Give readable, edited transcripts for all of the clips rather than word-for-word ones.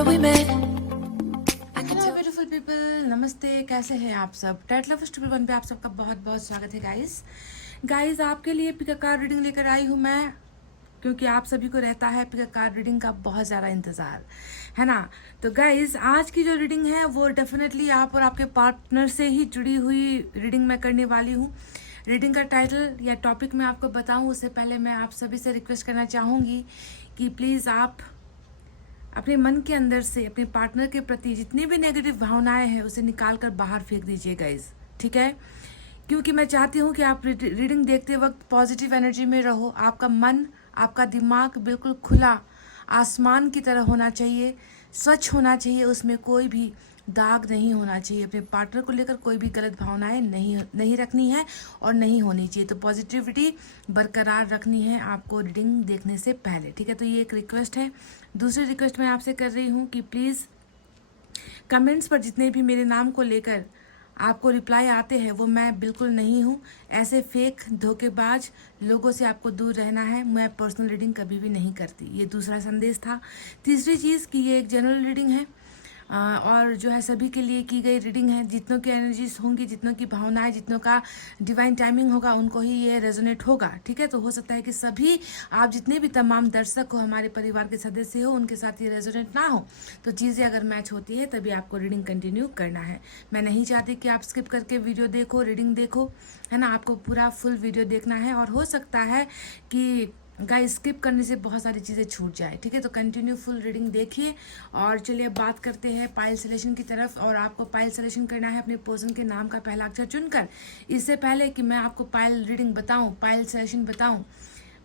where we met. Hello beautiful people, नमस्ते। कैसे हैं आप सब? टेट लवर्स ट्रिपल वन पे आप सबका बहुत बहुत स्वागत है गाइस आपके लिए पिक अ कार्ड रीडिंग लेकर आई हूँ मैं, क्योंकि आप सभी को रहता है पिक अ कार्ड रीडिंग का बहुत ज़्यादा इंतज़ार, है ना। तो गाइस आज की जो रीडिंग है वो डेफिनेटली आप और आपके पार्टनर से ही जुड़ी हुई रीडिंग मैं करने वाली हूँ। रीडिंग का टाइटल या टॉपिक मैं आपको बताऊँ उससे पहले मैं आप सभी से रिक्वेस्ट करना चाहूँगी कि प्लीज़ आप अपने मन के अंदर से अपने पार्टनर के प्रति जितनी भी नेगेटिव भावनाएं हैं उसे निकाल कर बाहर फेंक दीजिए गाइज, ठीक है। क्योंकि मैं चाहती हूँ कि आप रीडिंग देखते वक्त पॉजिटिव एनर्जी में रहो। आपका मन, आपका दिमाग बिल्कुल खुला आसमान की तरह होना चाहिए, स्वच्छ होना चाहिए, उसमें कोई भी दाग नहीं होना चाहिए। अपने पार्टनर को लेकर कोई भी गलत भावनाएं नहीं रखनी है और नहीं होनी चाहिए। तो पॉजिटिविटी बरकरार रखनी है आपको रीडिंग देखने से पहले, ठीक है। तो ये एक रिक्वेस्ट है। दूसरी रिक्वेस्ट मैं आपसे कर रही हूँ कि प्लीज़ कमेंट्स पर जितने भी मेरे नाम को लेकर आपको रिप्लाई आते हैं वो मैं बिल्कुल नहीं हूँ। ऐसे फेक धोखेबाज लोगों से आपको दूर रहना है। मैं पर्सनल रीडिंग कभी भी नहीं करती। ये दूसरा संदेश था। तीसरी चीज़ कि ये एक जनरल रीडिंग है और जो है सभी के लिए की गई रीडिंग है। जितनों की एनर्जीज होंगी, जितनों की भावनाएं, जितनों का डिवाइन टाइमिंग होगा उनको ही ये रेजोनेट होगा, ठीक है। तो हो सकता है कि सभी आप जितने भी तमाम दर्शक हो, हमारे परिवार के सदस्य हो, उनके साथ ये रेजोनेट ना हो। तो चीज़ें अगर मैच होती है तभी आपको रीडिंग कंटिन्यू करना है। मैं नहीं चाहती कि आप स्किप करके वीडियो देखो, रीडिंग देखो, है ना। आपको पूरा फुल वीडियो देखना है और हो सकता है कि गाइस स्किप करने से बहुत सारी चीज़ें छूट जाए, ठीक है। तो कंटिन्यू फुल रीडिंग देखिए और चलिए बात करते हैं पाइल सिलेक्शन की तरफ। और आपको पाइल सिलेक्शन करना है अपने पर्सन के नाम का पहला अक्षर चुनकर। इससे पहले कि मैं आपको पाइल रीडिंग बताऊं, पाइल सिलेक्शन बताऊं,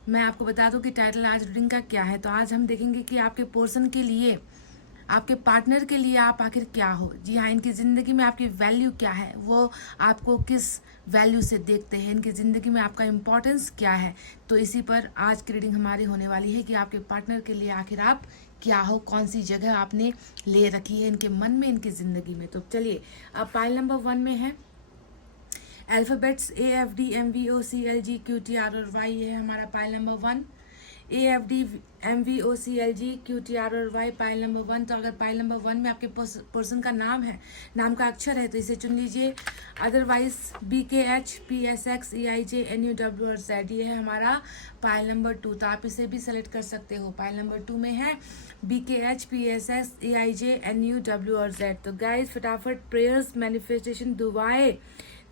मैं आपको बता दूं कि टाइटल आज रीडिंग का क्या है। तो आज हम देखेंगे कि आपके पर्सन के लिए, आपके पार्टनर के लिए आप आखिर क्या हो। जी हाँ, इनकी ज़िंदगी में आपकी वैल्यू क्या है, वो आपको किस वैल्यू से देखते हैं, इनकी ज़िंदगी में आपका इम्पोर्टेंस क्या है। तो इसी पर आज की रीडिंग हमारी होने वाली है कि आपके पार्टनर के लिए आखिर आप क्या हो, कौन सी जगह आपने ले रखी है इनके मन में, इनकी ज़िंदगी में। तो चलिए, अब पाइल नंबर 1 में है अल्फ़ाबेट्स AFDMVOCLGQTR और Y। ये है हमारा पाइल नंबर 1। AFDMVOCLGQTR और Y पाइल नंबर 1। तो अगर पाइल नंबर 1 में आपके पर्सन का नाम है, नाम का अक्षर है, तो इसे चुन लीजिए। अदरवाइज BKHPSXEIJNUW और Z, ये है हमारा पाइल नंबर 2। तो आप इसे भी सेलेक्ट कर सकते हो। पाइल नंबर 2 में है BKHPSXEIJNUW और Z। तो गाइज फटाफट प्रेयर्स, मैनिफेस्टेशन, दुआएं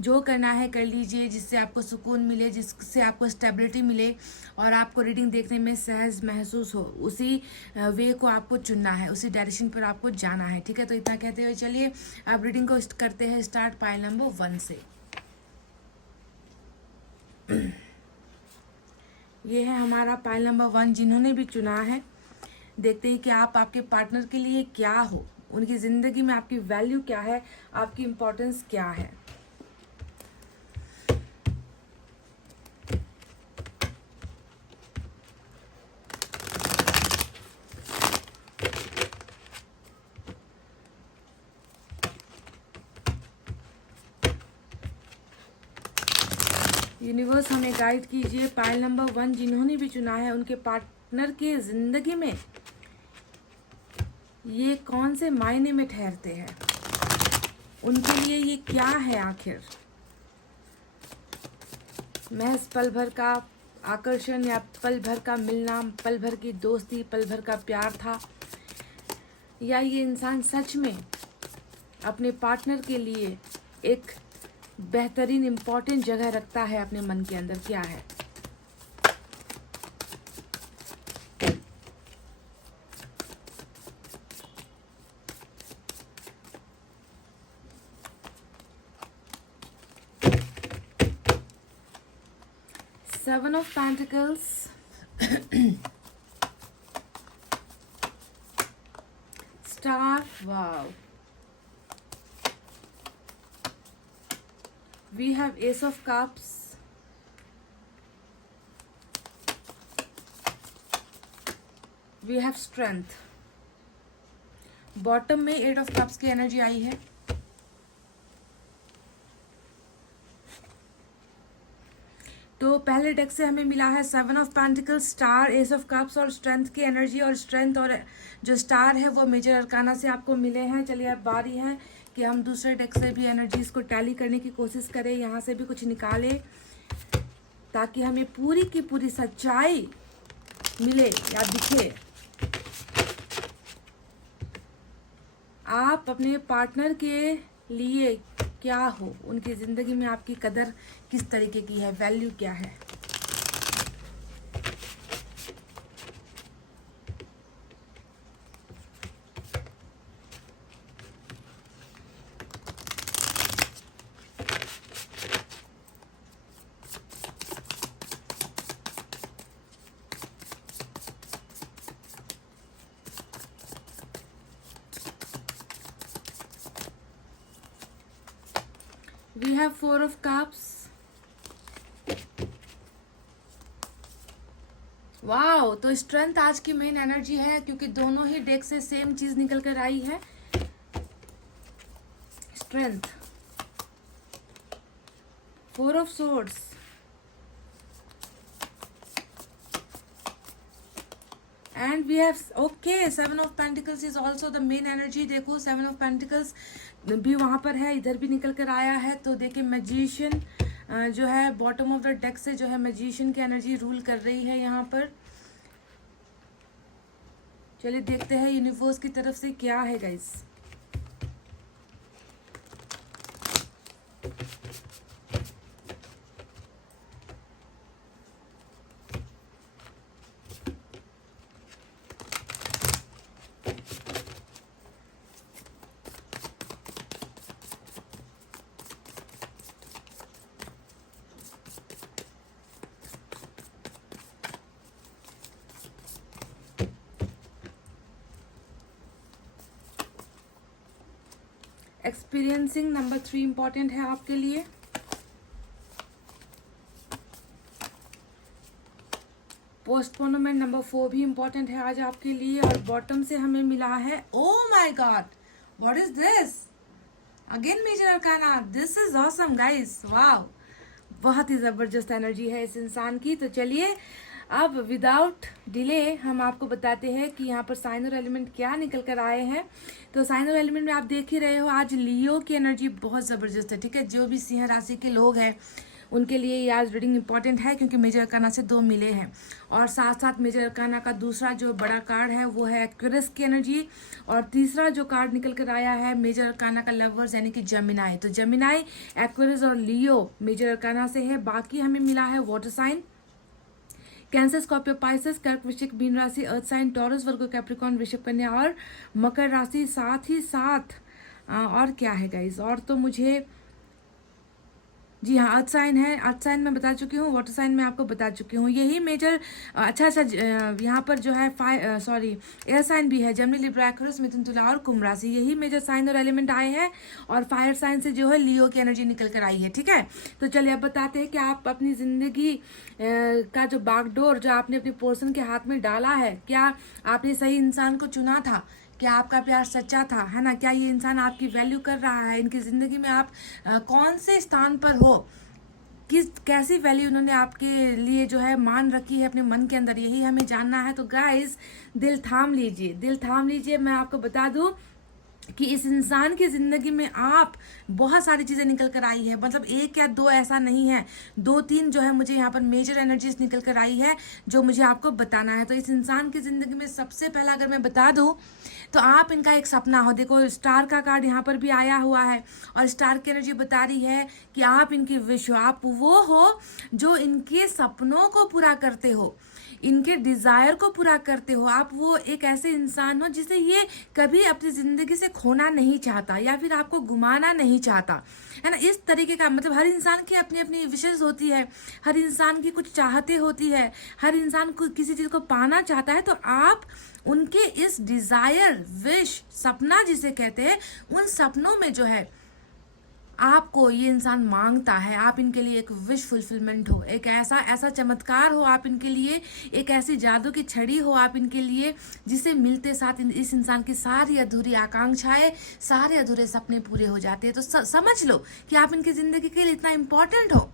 जो करना है कर लीजिए, जिससे आपको सुकून मिले, जिससे आपको स्टेबिलिटी मिले और आपको रीडिंग देखने में सहज महसूस हो। उसी वे को आपको चुनना है, उसी डायरेक्शन पर आपको जाना है, ठीक है। तो इतना कहते हुए चलिए अब रीडिंग को करते हैं स्टार्ट पाइल नंबर 1 से। ये है हमारा पाइल नंबर 1। जिन्होंने भी चुना है, देखते हैं कि आप आपके पार्टनर के लिए क्या हो, उनकी ज़िंदगी में आपकी वैल्यू क्या है, आपकी इम्पोर्टेंस क्या है। यूनिवर्स हमें गाइड कीजिए। पाइल नंबर 1 जिन्होंने भी चुना है, उनके पार्टनर के जिंदगी में ये कौन से मायने में ठहरते हैं, उनके लिए ये क्या है आखिर। महज पल भर का आकर्षण या पल भर का मिलना, पल भर की दोस्ती, पल भर का प्यार था, या ये इंसान सच में अपने पार्टनर के लिए एक बेहतरीन इम्पोर्टेंट जगह रखता है अपने मन के अंदर, क्या है। Seven of Pentacles, Star, wow. We have Ace of Cups, we have Strength. Bottom में 8 ऑफ कप्स की एनर्जी आई है। तो पहले डेक से हमें मिला है 7 of pentacles, star, S of cups और स्ट्रेंथ की एनर्जी, और स्ट्रेंथ और जो स्टार है वो मेजर अरकाना से आपको मिले हैं। चलिए अब बारी है कि हम दूसरे डेक से भी एनर्जीज को टैली करने की कोशिश करें, यहाँ से भी कुछ निकालें ताकि हमें पूरी की पूरी सच्चाई मिले या दिखे। आप अपने पार्टनर के लिए क्या हो, उनकी ज़िंदगी में आपकी कदर किस तरीके की है, वैल्यू क्या है। We have 4 of cups. Wow, तो स्ट्रेंथ आज की मेन एनर्जी है क्योंकि दोनों ही डेक से सेम चीज निकल कर आई है, strength. 4 of swords and we have okay 7 of pentacles is also the main energy. देखो 7 ऑफ पेंटिकल्स भी वहां पर है, इधर भी निकल कर आया है। तो देखिए मैजिशियन जो है बॉटम ऑफ द डेक से जो है मैजिशियन की एनर्जी रूल कर रही है यहाँ पर। चलिए देखते हैं यूनिवर्स की तरफ से क्या है गाइस। एक्सपीरियंसिंग नंबर 3 इंपॉर्टेंट है आपके लिए। पोस्टपोनमेंट नंबर 4 भी इंपॉर्टेंट है आज आपके लिए। और बॉटम से हमें मिला है, oh my god what is this, again major arcana, this is awesome guys, wow, बहुत ही जबरदस्त एनर्जी है इस इंसान की। तो चलिए अब विदाउट डिले हम आपको बताते हैं कि यहाँ पर साइन और एलिमेंट क्या निकल कर आए हैं। तो साइन और एलिमेंट में आप देख ही रहे हो आज लियो की एनर्जी बहुत ज़बरदस्त है, ठीक है। जो भी सिंह राशि के लोग हैं उनके लिए ये आज रीडिंग इंपॉर्टेंट है क्योंकि मेजर अरकाना से 2 मिले हैं। और साथ साथ मेजर अरकाना का दूसरा जो बड़ा कार्ड है वो है एक्वेरियस की एनर्जी, और तीसरा जो कार्ड निकल कर आया है मेजर अरकाना का लवर्स यानी कि जेमिनाई। तो जेमिनाई, एक्वेरियस और लियो मेजर अरकाना से है। बाकी हमें मिला है water sign, Cancer, Scorpio, Pisces, कर्क, वृश्चिक, मीन राशि, earth sign, Taurus, Virgo, Capricorn, वृषभ, कन्या और मकर राशि। साथ ही साथ और क्या है गाइस, और तो मुझे जी हाँ अर्थ साइन है, अर्थ साइन मैं बता चुकी हूँ, वाटर साइन मैं आपको बता चुकी हूँ। यही मेजर अच्छा यहाँ पर जो है एयर साइन भी है, जेमिनी, लिब्रा, एक्वेरियस, मिथुन, तुला और कुंभ राशि। यही मेजर साइन और एलिमेंट आए हैं। और फायर साइन से जो है लियो की एनर्जी निकल कर आई है, ठीक है। तो चलिए अब बताते हैं कि आप अपनी जिंदगी का जो बागडोर जो आपने अपने पोर्सन के हाथ में डाला है, क्या आपने सही इंसान को चुना था, क्या आपका प्यार सच्चा था, है ना, क्या ये इंसान आपकी वैल्यू कर रहा है, इनकी ज़िंदगी में आप कौन से स्थान पर हो, कैसी वैल्यू उन्होंने आपके लिए जो है मान रखी है अपने मन के अंदर, यही हमें जानना है। तो गाइस दिल थाम लीजिए, दिल थाम लीजिए। मैं आपको बता दूं कि इस इंसान की ज़िंदगी में आप बहुत सारी चीज़ें निकल कर आई है, मतलब 1 या 2 ऐसा नहीं है, 2-3 जो है मुझे यहाँ पर मेजर एनर्जीज निकल कर आई है जो मुझे आपको बताना है। तो इस इंसान की ज़िंदगी में सबसे पहला अगर मैं बता दूँ तो आप इनका एक सपना हो। देखो स्टार का कार्ड यहाँ पर भी आया हुआ है और स्टार की एनर्जी बता रही है कि आप इनकी विश हो, आप वो हो जो इनके सपनों को पूरा करते हो, इनके डिज़ायर को पूरा करते हो। आप वो एक ऐसे इंसान हो जिसे ये कभी अपनी ज़िंदगी से खोना नहीं चाहता या फिर आपको घुमाना नहीं चाहता, है ना। इस तरीके का मतलब हर इंसान की अपनी अपनी विशेष होती है, हर इंसान की कुछ चाहते होती है, हर इंसान को किसी चीज़ को पाना चाहता है। तो आप उनके इस डिज़ायर, विश, सपना जिसे कहते हैं, उन सपनों में जो है आपको ये इंसान मांगता है, आप इनके लिए एक विश फुलफिलमेंट हो, एक ऐसा चमत्कार हो आप इनके लिए, एक ऐसी जादू की छड़ी हो आप इनके लिए, जिसे मिलते साथ इस इंसान की सारी अधूरी आकांक्षाएं, सारे अधूरे सपने पूरे हो जाते हैं। तो समझ लो कि आप इनकी ज़िंदगी के लिए इतना इम्पोर्टेंट हो।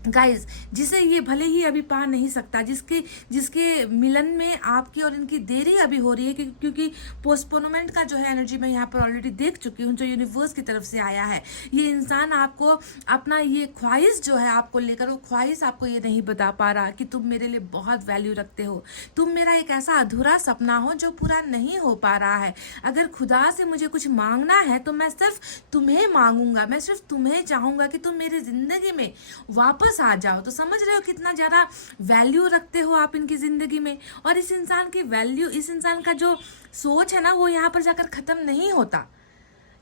गाइस, जिसे ये भले ही अभी पा नहीं सकता, जिसके जिसके मिलन में आपकी और इनकी देरी अभी हो रही है, क्योंकि पोस्टपोनमेंट का जो है एनर्जी मैं यहाँ पर ऑलरेडी देख चुकी हूँ, जो यूनिवर्स की तरफ से आया है। ये इंसान आपको अपना ये ख्वाहिश जो है आपको लेकर, वो ख्वाहिश आपको ये नहीं बता पा रहा कि तुम मेरे लिए बहुत वैल्यू रखते हो, तुम मेरा एक ऐसा अधूरा सपना हो जो पूरा नहीं हो पा रहा है। अगर खुदा से मुझे कुछ मांगना है तो मैं सिर्फ तुम्हें मांगूंगा, मैं सिर्फ तुम्हें चाहूंगा कि तुम मेरी जिंदगी में वापस आ जाओ। तो समझ रहे हो कितना ज्यादा वैल्यू रखते हो आप इनकी जिंदगी में। और इस इंसान की वैल्यू, इस इंसान का जो सोच है ना, वो यहाँ पर जाकर खत्म नहीं होता।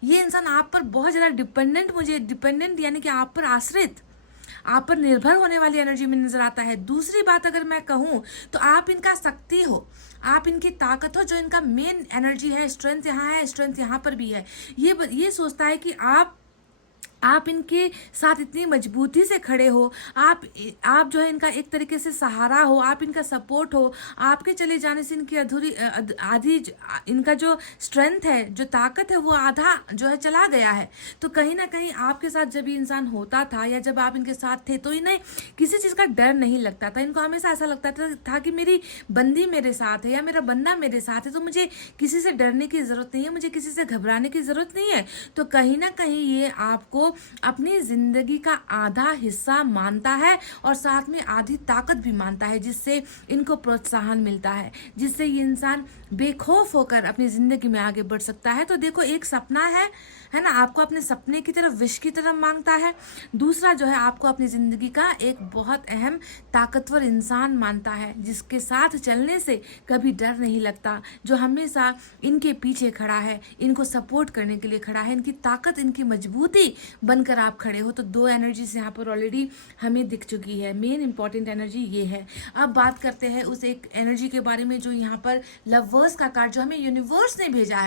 ये इंसान आप पर बहुत ज्यादा डिपेंडेंट यानी कि आप पर आश्रित, आप पर निर्भर होने वाली एनर्जी में नजर आता है। दूसरी बात अगर मैं कहूं तो आप इनका शक्ति हो, आप इनकी ताकत हो। जो इनका मेन एनर्जी है, स्ट्रेंथ यहाँ है, स्ट्रेंथ यहाँ पर भी है। ये सोचता है कि आप इनके साथ इतनी मजबूती से खड़े हो, आप जो है इनका एक तरीके से सहारा हो, आप इनका सपोर्ट हो। आपके चले जाने से इनकी आधी इनका जो स्ट्रेंथ है, जो ताकत है, वो आधा जो है चला गया है। तो कहीं ना कहीं आपके साथ जब ये इंसान होता था या जब आप इनके साथ थे तो इन्हें किसी चीज़ का डर नहीं लगता था। इनको हमेशा ऐसा लगता था कि मेरी बंदी मेरे साथ है या मेरा बंदा मेरे साथ है, तो मुझे किसी से डरने की ज़रूरत नहीं है, मुझे किसी से घबराने की ज़रूरत नहीं है। तो कहीं ना कहीं ये आपको अपनी जिंदगी का आधा हिस्सा मानता है और साथ में आधी ताकत भी मानता है, जिससे इनको प्रोत्साहन मिलता है, जिससे ये इंसान बेखौफ होकर अपनी जिंदगी में आगे बढ़ सकता है। तो देखो, एक सपना है ना, आपको अपने सपने की तरफ, विश की तरफ मांगता है। दूसरा जो है आपको अपनी जिंदगी का एक बहुत अहम ताकतवर इंसान मानता है, जिसके साथ चलने से कभी डर नहीं लगता, जो हमेशा इनके पीछे खड़ा है, इनको सपोर्ट करने के लिए खड़ा है, इनकी ताकत, इनकी मजबूती बनकर आप खड़े हो। तो दो एनर्जीज यहाँ पर ऑलरेडी हमें दिख चुकी है। मेन इंपॉर्टेंट एनर्जी ये है। अब बात करते हैं उस एक एनर्जी के बारे में जो यहाँ पर लवर्स का कार्ड जो हमें यूनिवर्स ने भेजा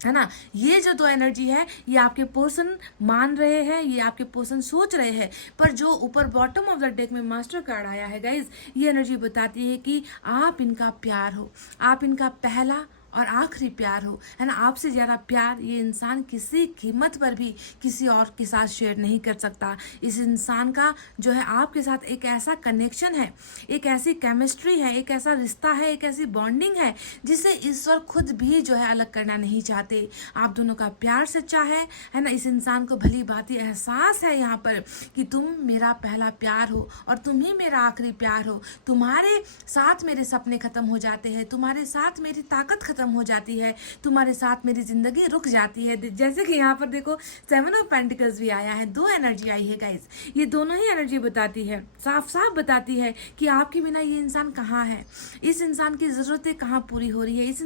है ना। ये जो दो एनर्जी है, ये आपके पर्सन मान रहे हैं, ये आपके पर्सन सोच रहे हैं। पर जो ऊपर बॉटम ऑफ द डेक में मास्टर कार्ड आया है गाइज, ये एनर्जी बताती है कि आप इनका प्यार हो, आप इनका पहला और आखिरी प्यार हो, है ना। आपसे ज़्यादा प्यार ये इंसान किसी कीमत पर भी किसी और के साथ शेयर नहीं कर सकता। इस इंसान का जो है आपके साथ एक ऐसा कनेक्शन है, एक ऐसी केमिस्ट्री है, एक ऐसा रिश्ता है, एक ऐसी बॉन्डिंग है जिसे ईश्वर खुद भी जो है अलग करना नहीं चाहते। आप दोनों का प्यार सच्चा है ना। इस इंसान को भली भांति एहसास है यहाँ पर कि तुम मेरा पहला प्यार हो और तुम ही मेरा आखिरी प्यार हो। तुम्हारे साथ मेरे सपने खत्म हो जाते हैं, तुम्हारे साथ मेरी ताकत खत्म हो जाती है, तुम्हारे साथ मेरी जिंदगी रुक जाती है। जैसे कि यहाँ पर देखो 7 ऑफ पेंटिकल्स भी आया है, दो एनर्जी आई है गाइस। ये दोनों ही एनर्जी बताती है, साफ साफ बताती है कि आपके बिना ये इंसान कहाँ है, इस इंसान की जरूरतें कहाँ पूरी हो रही है, इस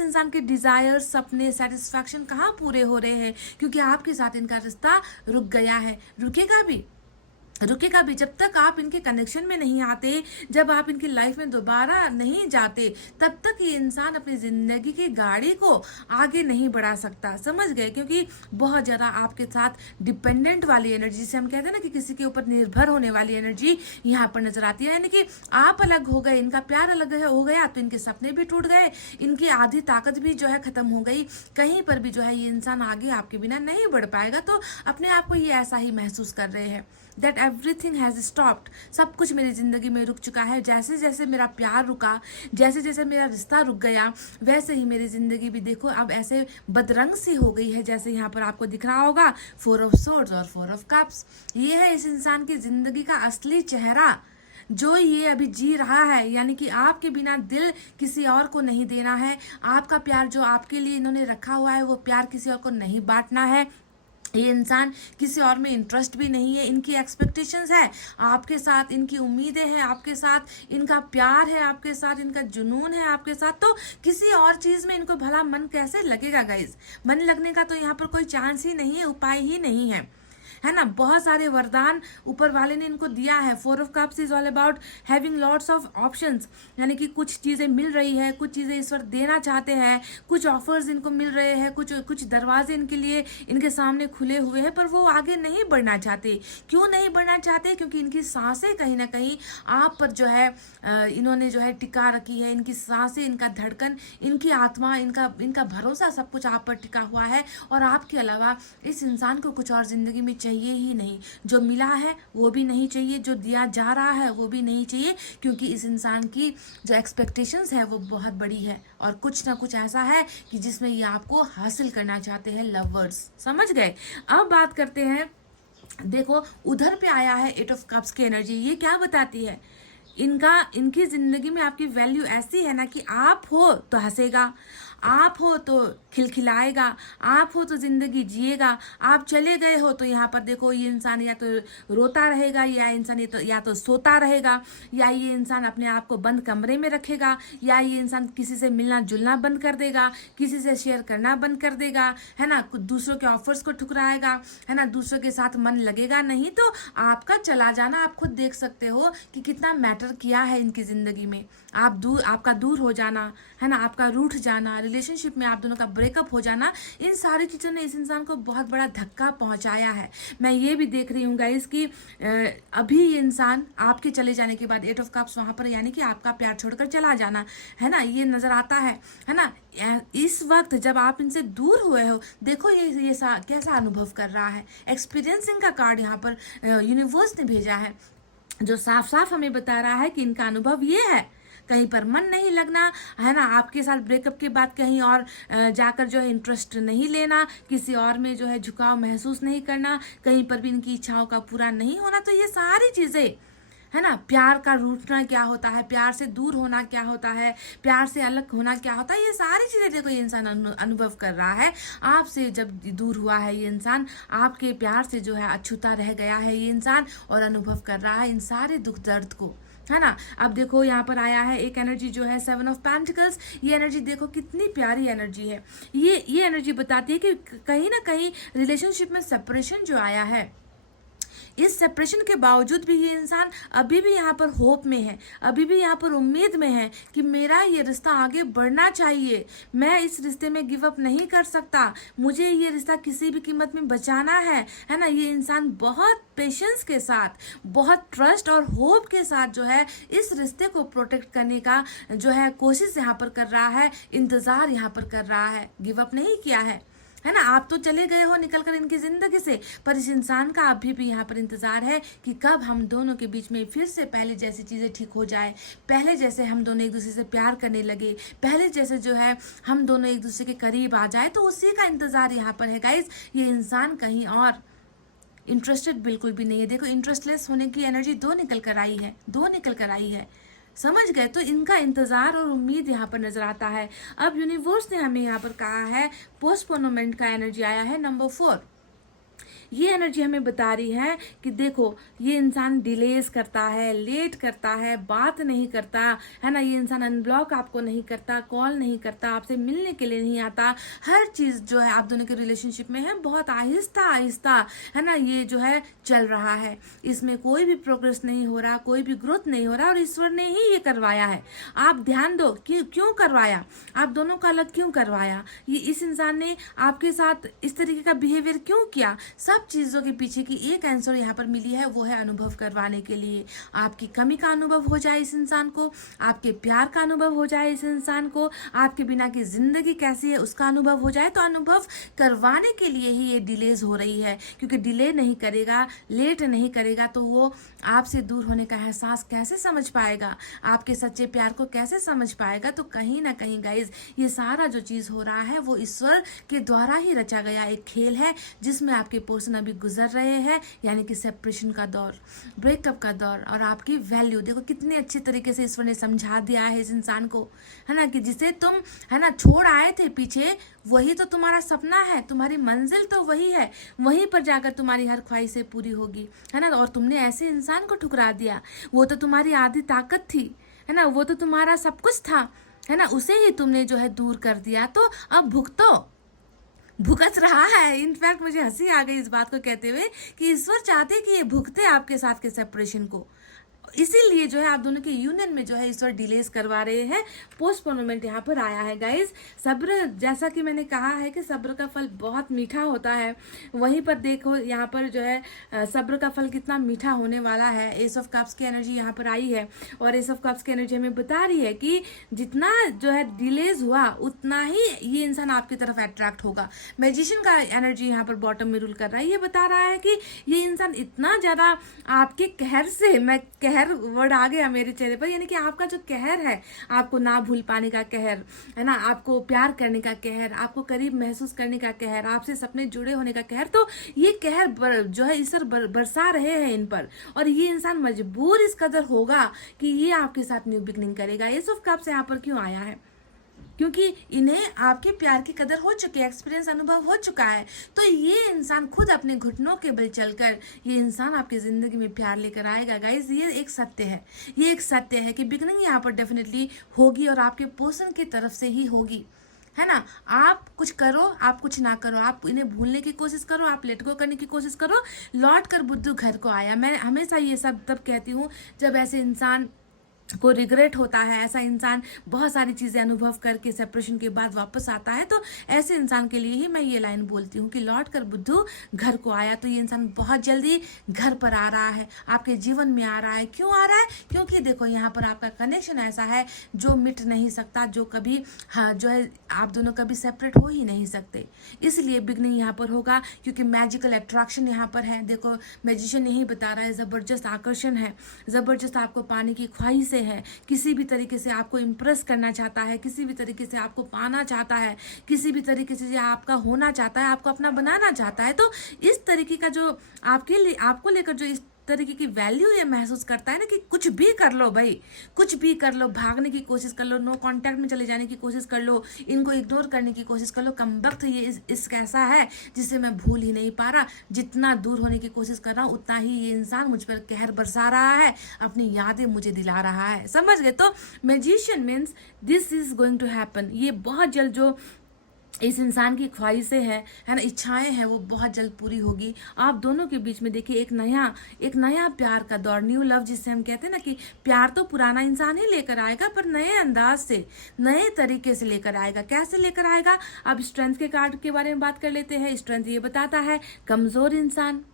इंसान के डिजायर, सपने, सेटिस्फैक्शन कहाँ पूरे हो रहे हैं, क्योंकि आपके साथ इनका रिश्ता रुक गया है। रुकेगा भी जब तक आप इनके कनेक्शन में नहीं आते, जब आप इनकी लाइफ में दोबारा नहीं जाते, तब तक ये इंसान अपनी जिंदगी की गाड़ी को आगे नहीं बढ़ा सकता। समझ गए? क्योंकि बहुत ज़्यादा आपके साथ डिपेंडेंट वाली एनर्जी, जिसे हम कहते हैं ना कि किसी के ऊपर निर्भर होने वाली एनर्जी यहाँ पर नजर आती है। यानी कि आप अलग हो गए, इनका प्यार अलग हो गया, तो इनके सपने भी टूट गए, इनकी आधी ताकत भी जो है खत्म हो गई। कहीं पर भी जो है ये इंसान आगे आपके बिना नहीं बढ़ पाएगा। तो अपने आप को ये ऐसा ही महसूस कर रहे हैं दैट एवरीथिंग हैज स्टॉप्ड, सब कुछ मेरी जिंदगी में रुक चुका है। जैसे जैसे मेरा प्यार रुका, जैसे जैसे मेरा रिश्ता रुक गया, वैसे ही मेरी जिंदगी भी देखो अब ऐसे बदरंग सी हो गई है। जैसे यहाँ पर आपको दिख रहा होगा 4 ऑफ सोर्ड्स और 4 ऑफ कप्स। ये है इस इंसान की जिंदगी का असली चेहरा जो ये अभी जी रहा है। यानी कि आपके बिना दिल किसी और को नहीं देना है, आपका प्यार जो आपके लिए इन्होंने रखा हुआ है वो प्यार किसी और को नहीं बांटना है। ये इंसान किसी और में इंटरेस्ट भी नहीं है, इनकी एक्सपेक्टेशंस है आपके साथ, इनकी उम्मीदें हैं आपके साथ, इनका प्यार है आपके साथ, इनका जुनून है आपके साथ। तो किसी और चीज़ में इनको भला मन कैसे लगेगा गाइज? मन लगने का तो यहाँ पर कोई चांस ही नहीं है, उपाय ही नहीं है ना। बहुत सारे वरदान ऊपर वाले ने इनको दिया है। 4 of cups is all about having lots of options, यानी कि कुछ चीज़ें मिल रही है, कुछ चीज़ें ईश्वर देना चाहते हैं, कुछ ऑफर्स इनको मिल रहे हैं, कुछ दरवाजे इनके लिए इनके सामने खुले हुए हैं, पर वो आगे नहीं बढ़ना चाहते। क्यों नहीं बढ़ना चाहते? क्योंकि इनकी सांसें कहीं ना कहीं आप पर जो है इन्होंने जो है टिका रखी है। इनकी सांसें, इनका धड़कन, इनकी आत्मा, इनका भरोसा, सब कुछ आप पर टिका हुआ है। और आपके अलावा इस इंसान को कुछ और जिंदगी में चाहिए ही नहीं, जो मिला है वो भी नहीं चाहिए, जो दिया जा रहा है वो भी नहीं चाहिए, क्योंकि इस इंसान की जो एक्सपेक्टेशंस है वो बहुत बड़ी है और कुछ ना कुछ ऐसा है कि जिसमें ये आपको हासिल करना चाहते हैं लवर्स। समझ गए? अब बात करते हैं, देखो उधर पे आया है 8 ऑफ कप्स की एनर्जी। ये क्या बताती है? इनकी जिंदगी में आपकी वैल्यू ऐसी है ना कि आप हो तो हंसेगा, आप हो तो खिलखिलाएगा, आप हो तो जिंदगी जिएगा, आप चले गए हो तो यहाँ पर देखो ये इंसान या तो रोता रहेगा, या इंसान या तो सोता रहेगा, या ये इंसान अपने आप को बंद कमरे में रखेगा, या ये इंसान किसी से मिलना जुलना बंद कर देगा, किसी से शेयर करना बंद कर देगा, है ना, दूसरों के ऑफर्स को ठुकराएगा, है ना, दूसरों के साथ मन लगेगा नहीं। तो आपका चला जाना आप खुद देख सकते हो कि कितना मैटर किया है इनकी जिंदगी में। आपका दूर हो जाना, है ना, आपका रूठ जाना, रिलेशनशिप में आप दोनों का ब्रेकअप हो जाना, इन सारी चीज़ों ने इस इंसान को बहुत बड़ा धक्का पहुंचाया है। मैं ये भी देख रही हूँ गाइस कि अभी ये इंसान आपके चले जाने के बाद 8 ऑफ कप्स वहाँ पर, यानी कि आपका प्यार छोड़कर चला जाना, है ना, ये नज़र आता है ना। इस वक्त जब आप इनसे दूर हुए हो, देखो ये कैसा अनुभव कर रहा है। एक्सपीरियंसिंग का कार्ड यहाँ पर यूनिवर्स ने भेजा है, जो साफ साफ हमें बता रहा है कि इनका अनुभव ये है, कहीं पर मन नहीं लगना, है ना, आपके साथ ब्रेकअप के बाद कहीं और जाकर जो है इंटरेस्ट नहीं लेना, किसी और में जो है झुकाव महसूस नहीं करना, कहीं पर भी इनकी इच्छाओं का पूरा नहीं होना। तो ये सारी चीज़ें, है ना, प्यार का रूठना क्या होता है, प्यार से दूर होना क्या होता है, प्यार से अलग होना क्या होता है, ये सारी चीज़ें देखो ये इंसान अनुभव कर रहा है। आपसे जब दूर हुआ है ये इंसान, आपके प्यार से जो है अछूता रह गया है ये इंसान, और अनुभव कर रहा है इन सारे दुख दर्द को, है ना। अब देखो यहाँ पर आया है एक एनर्जी जो है 7 ऑफ पेंटिकल्स। ये एनर्जी देखो कितनी प्यारी एनर्जी है। ये एनर्जी बताती है कि कहीं ना कहीं रिलेशनशिप में सेपरेशन जो आया है, इस सेपरेशन के बावजूद भी ये इंसान अभी भी यहाँ पर होप में है, अभी भी यहाँ पर उम्मीद में है कि मेरा ये रिश्ता आगे बढ़ना चाहिए, मैं इस रिश्ते में गिव अप नहीं कर सकता, मुझे ये रिश्ता किसी भी कीमत में बचाना है ना। ये इंसान बहुत पेशेंस के साथ, बहुत ट्रस्ट और होप के साथ जो है इस रिश्ते को प्रोटेक्ट करने का जो है कोशिश यहाँ पर कर रहा है, इंतजार यहाँ पर कर रहा है, गिव अप नहीं किया है ना। आप तो चले गए हो निकल कर इनकी जिंदगी से, पर इस इंसान का अभी भी यहाँ पर इंतजार है कि कब हम दोनों के बीच में फिर से पहले जैसी चीज़ें ठीक हो जाए, पहले जैसे हम दोनों एक दूसरे से प्यार करने लगे, पहले जैसे जो है हम दोनों एक दूसरे के करीब आ जाए। तो उसी का इंतजार यहाँ पर है गाइज। ये इंसान कहीं और इंटरेस्टेड बिल्कुल भी नहीं है। देखो इंटरेस्टलेस होने की एनर्जी दो निकल कर आई है, समझ गए? तो इनका इंतजार और उम्मीद यहाँ पर नजर आता है। अब यूनिवर्स ने हमें यहाँ पर कहा है पोस्टपोनमेंट का एनर्जी आया है नंबर 4। ये एनर्जी हमें बता रही है कि देखो ये इंसान डिलेज करता है, लेट करता है, बात नहीं करता, है ना, ये इंसान अनब्लॉक आपको नहीं करता, कॉल नहीं करता, आपसे मिलने के लिए नहीं आता। हर चीज़ जो है आप दोनों के रिलेशनशिप में है बहुत आहिस्ता आहिस्ता, है ना, ये जो है चल रहा है, इसमें कोई भी प्रोग्रेस नहीं हो रहा, कोई भी ग्रोथ नहीं हो रहा, और ईश्वर ने ही ये करवाया है। आप ध्यान दो कि क्यों करवाया, आप दोनों का अलग क्यों करवाया, ये इस इंसान ने आपके साथ इस तरीके का बिहेवियर क्यों किया। सब चीजों के पीछे की एक आंसर यहाँ पर मिली है, वो है अनुभव करवाने के लिए। आपकी कमी का अनुभव हो जाए इस इंसान को, आपके प्यार का अनुभव हो जाए इस इंसान को, आपके बिना की जिंदगी कैसी है उसका अनुभव हो जाए। तो अनुभव करवाने के लिए ही ये डिलेज हो रही है, क्योंकि डिले नहीं करेगा, लेट नहीं करेगा तो वो आपसे दूर होने का एहसास कैसे समझ पाएगा, आपके सच्चे प्यार को कैसे समझ पाएगा। तो कहीं ना कहीं गाइज ये सारा जो चीज हो रहा है वो ईश्वर के द्वारा ही रचा गया एक खेल है, जिसमें आपके पर्सन अभी गुजर रहे हैं, यानी कि सेपरेशन का दौर, ब्रेकअप का दौर। और आपकी वैल्यू देखो कितने अच्छी तरीके से ईश्वर ने समझा दिया है इस इंसान को, है ना, कि जिसे तुम, है ना, छोड़ आए थे पीछे, वही तो तुम्हारा सपना है, तुम्हारी मंजिल तो वही है, वहीं पर जाकर तुम्हारी हर ख्वाहिशें पूरी होगी, है ना। और तुमने ऐसे इंसान को ठुकरा दिया, वो तो तुम्हारी आधी ताकत थी, है ना, वो तो तुम्हारा सब कुछ था, है ना, उसे ही तुमने जो है दूर कर दिया। तो अब भुगत रहा है। इनफैक्ट मुझे हंसी आ गई इस बात को कहते हुए कि ईश्वर चाहते कि ये भुगते आपके साथ के सेपरेशन को, इसीलिए जो है आप दोनों के यूनियन में जो है ईश्वर डिलेस करवा रहे हैं, पोस्टपोनमेंट यहाँ पर आया है गाइज। सब्र, जैसा कि मैंने कहा है कि सब्र का फल बहुत मीठा होता है, वहीं पर देखो यहाँ पर जो है सब्र का फल कितना मीठा होने वाला है। एस ऑफ कप्स की एनर्जी यहाँ पर आई है और एस ऑफ कप्स की एनर्जी हमें बता रही है कि जितना जो है डिलेज हुआ उतना ही ये इंसान आपकी तरफ अट्रैक्ट होगा। मैजिशियन का एनर्जी यहाँ पर बॉटम में रूल कर रहा है, ये बता रहा है कि ये इंसान इतना ज्यादा आपके कहर से, मैं कहर वर्ड आ गया मेरे चेहरे पर, यानी कि आपका जो कहर है, आपको ना भूल पाने का कहर है ना, आपको प्यार करने का कहर, आपको करीब महसूस करने का कहर, आपसे सपने जुड़े होने का कहर, तो ये कहर जो है ईश्वर बरसा रहे हैं इन पर। और ये इंसान मजबूर इस कदर होगा कि ये आपके साथ न्यू बिगनिंग करेगा। एस ऑफ कप्स यहाँ पर क्यों आया है? क्योंकि इन्हें आपके प्यार की कदर हो चुकी है, एक्सपीरियंस अनुभव हो चुका है। तो ये इंसान खुद अपने घुटनों के बल चलकर ये इंसान आपकी जिंदगी में प्यार लेकर आएगा गाइज। ये एक सत्य है, ये एक सत्य है कि बिगनिंग यहाँ पर डेफिनेटली होगी और आपके पर्सन की तरफ से ही होगी, है ना। आप कुछ करो, आप कुछ ना करो, आप इन्हें भूलने की कोशिश करो, आप लेट गो करने की कोशिश करो, लौट कर बुद्धू घर को आया। मैं हमेशा ये सब तब कहती हूँ जब ऐसे इंसान को रिग्रेट होता है, ऐसा इंसान बहुत सारी चीज़ें अनुभव करके सेपरेशन के बाद वापस आता है, तो ऐसे इंसान के लिए ही मैं ये लाइन बोलती हूँ कि लौट कर बुद्धू घर को आया। तो ये इंसान बहुत जल्दी घर पर आ रहा है, आपके जीवन में आ रहा है। क्यों आ रहा है? क्योंकि देखो यहाँ पर आपका कनेक्शन ऐसा है जो मिट नहीं सकता, जो कभी हाँ जो है आप दोनों कभी सेपरेट हो ही नहीं सकते। इसलिए बिगनिंग यहाँ पर होगा क्योंकि मैजिकल अट्रैक्शन यहाँ पर है। देखो मैजिशियन यही बता रहा है, ज़बरदस्त आकर्षण है, ज़बरदस्त आपको पाने की ख्वाहिश है, किसी भी तरीके से आपको इम्प्रेस करना चाहता है, किसी भी तरीके से आपको पाना चाहता है, किसी भी तरीके से आपका होना चाहता है, आपको अपना बनाना चाहता है। तो इस तरीके का जो आपके लिए, आपको लेकर जो इस तरीके की वैल्यू ये महसूस करता है ना कि कुछ भी कर लो भाई, कुछ भी कर लो, भागने की कोशिश कर लो, नो कांटेक्ट में चले जाने की कोशिश कर लो, इनको इग्नोर करने की कोशिश कर लो, कमबख्त ये इस कैसा है जिसे मैं भूल ही नहीं पा रहा। जितना दूर होने की कोशिश कर रहा हूँ उतना ही ये इंसान मुझ पर कहर बरसा रहा है, अपनी यादें मुझे दिला रहा है। समझ गए? तो magician means this is going to happen. ये बहुत जल्द जो इस इंसान की ख्वाहिशें हैं, है ना, इच्छाएं हैं, वो बहुत जल्द पूरी होगी। आप दोनों के बीच में देखिए एक नया प्यार का दौर, न्यू लव जिसे हम कहते हैं ना, कि प्यार तो पुराना इंसान ही लेकर आएगा पर नए अंदाज से, नए तरीके से लेकर आएगा। कैसे लेकर आएगा? अब स्ट्रेंथ के कार्ड के बारे में बात कर लेते हैं। स्ट्रेंथ ये बताता है कमजोर इंसान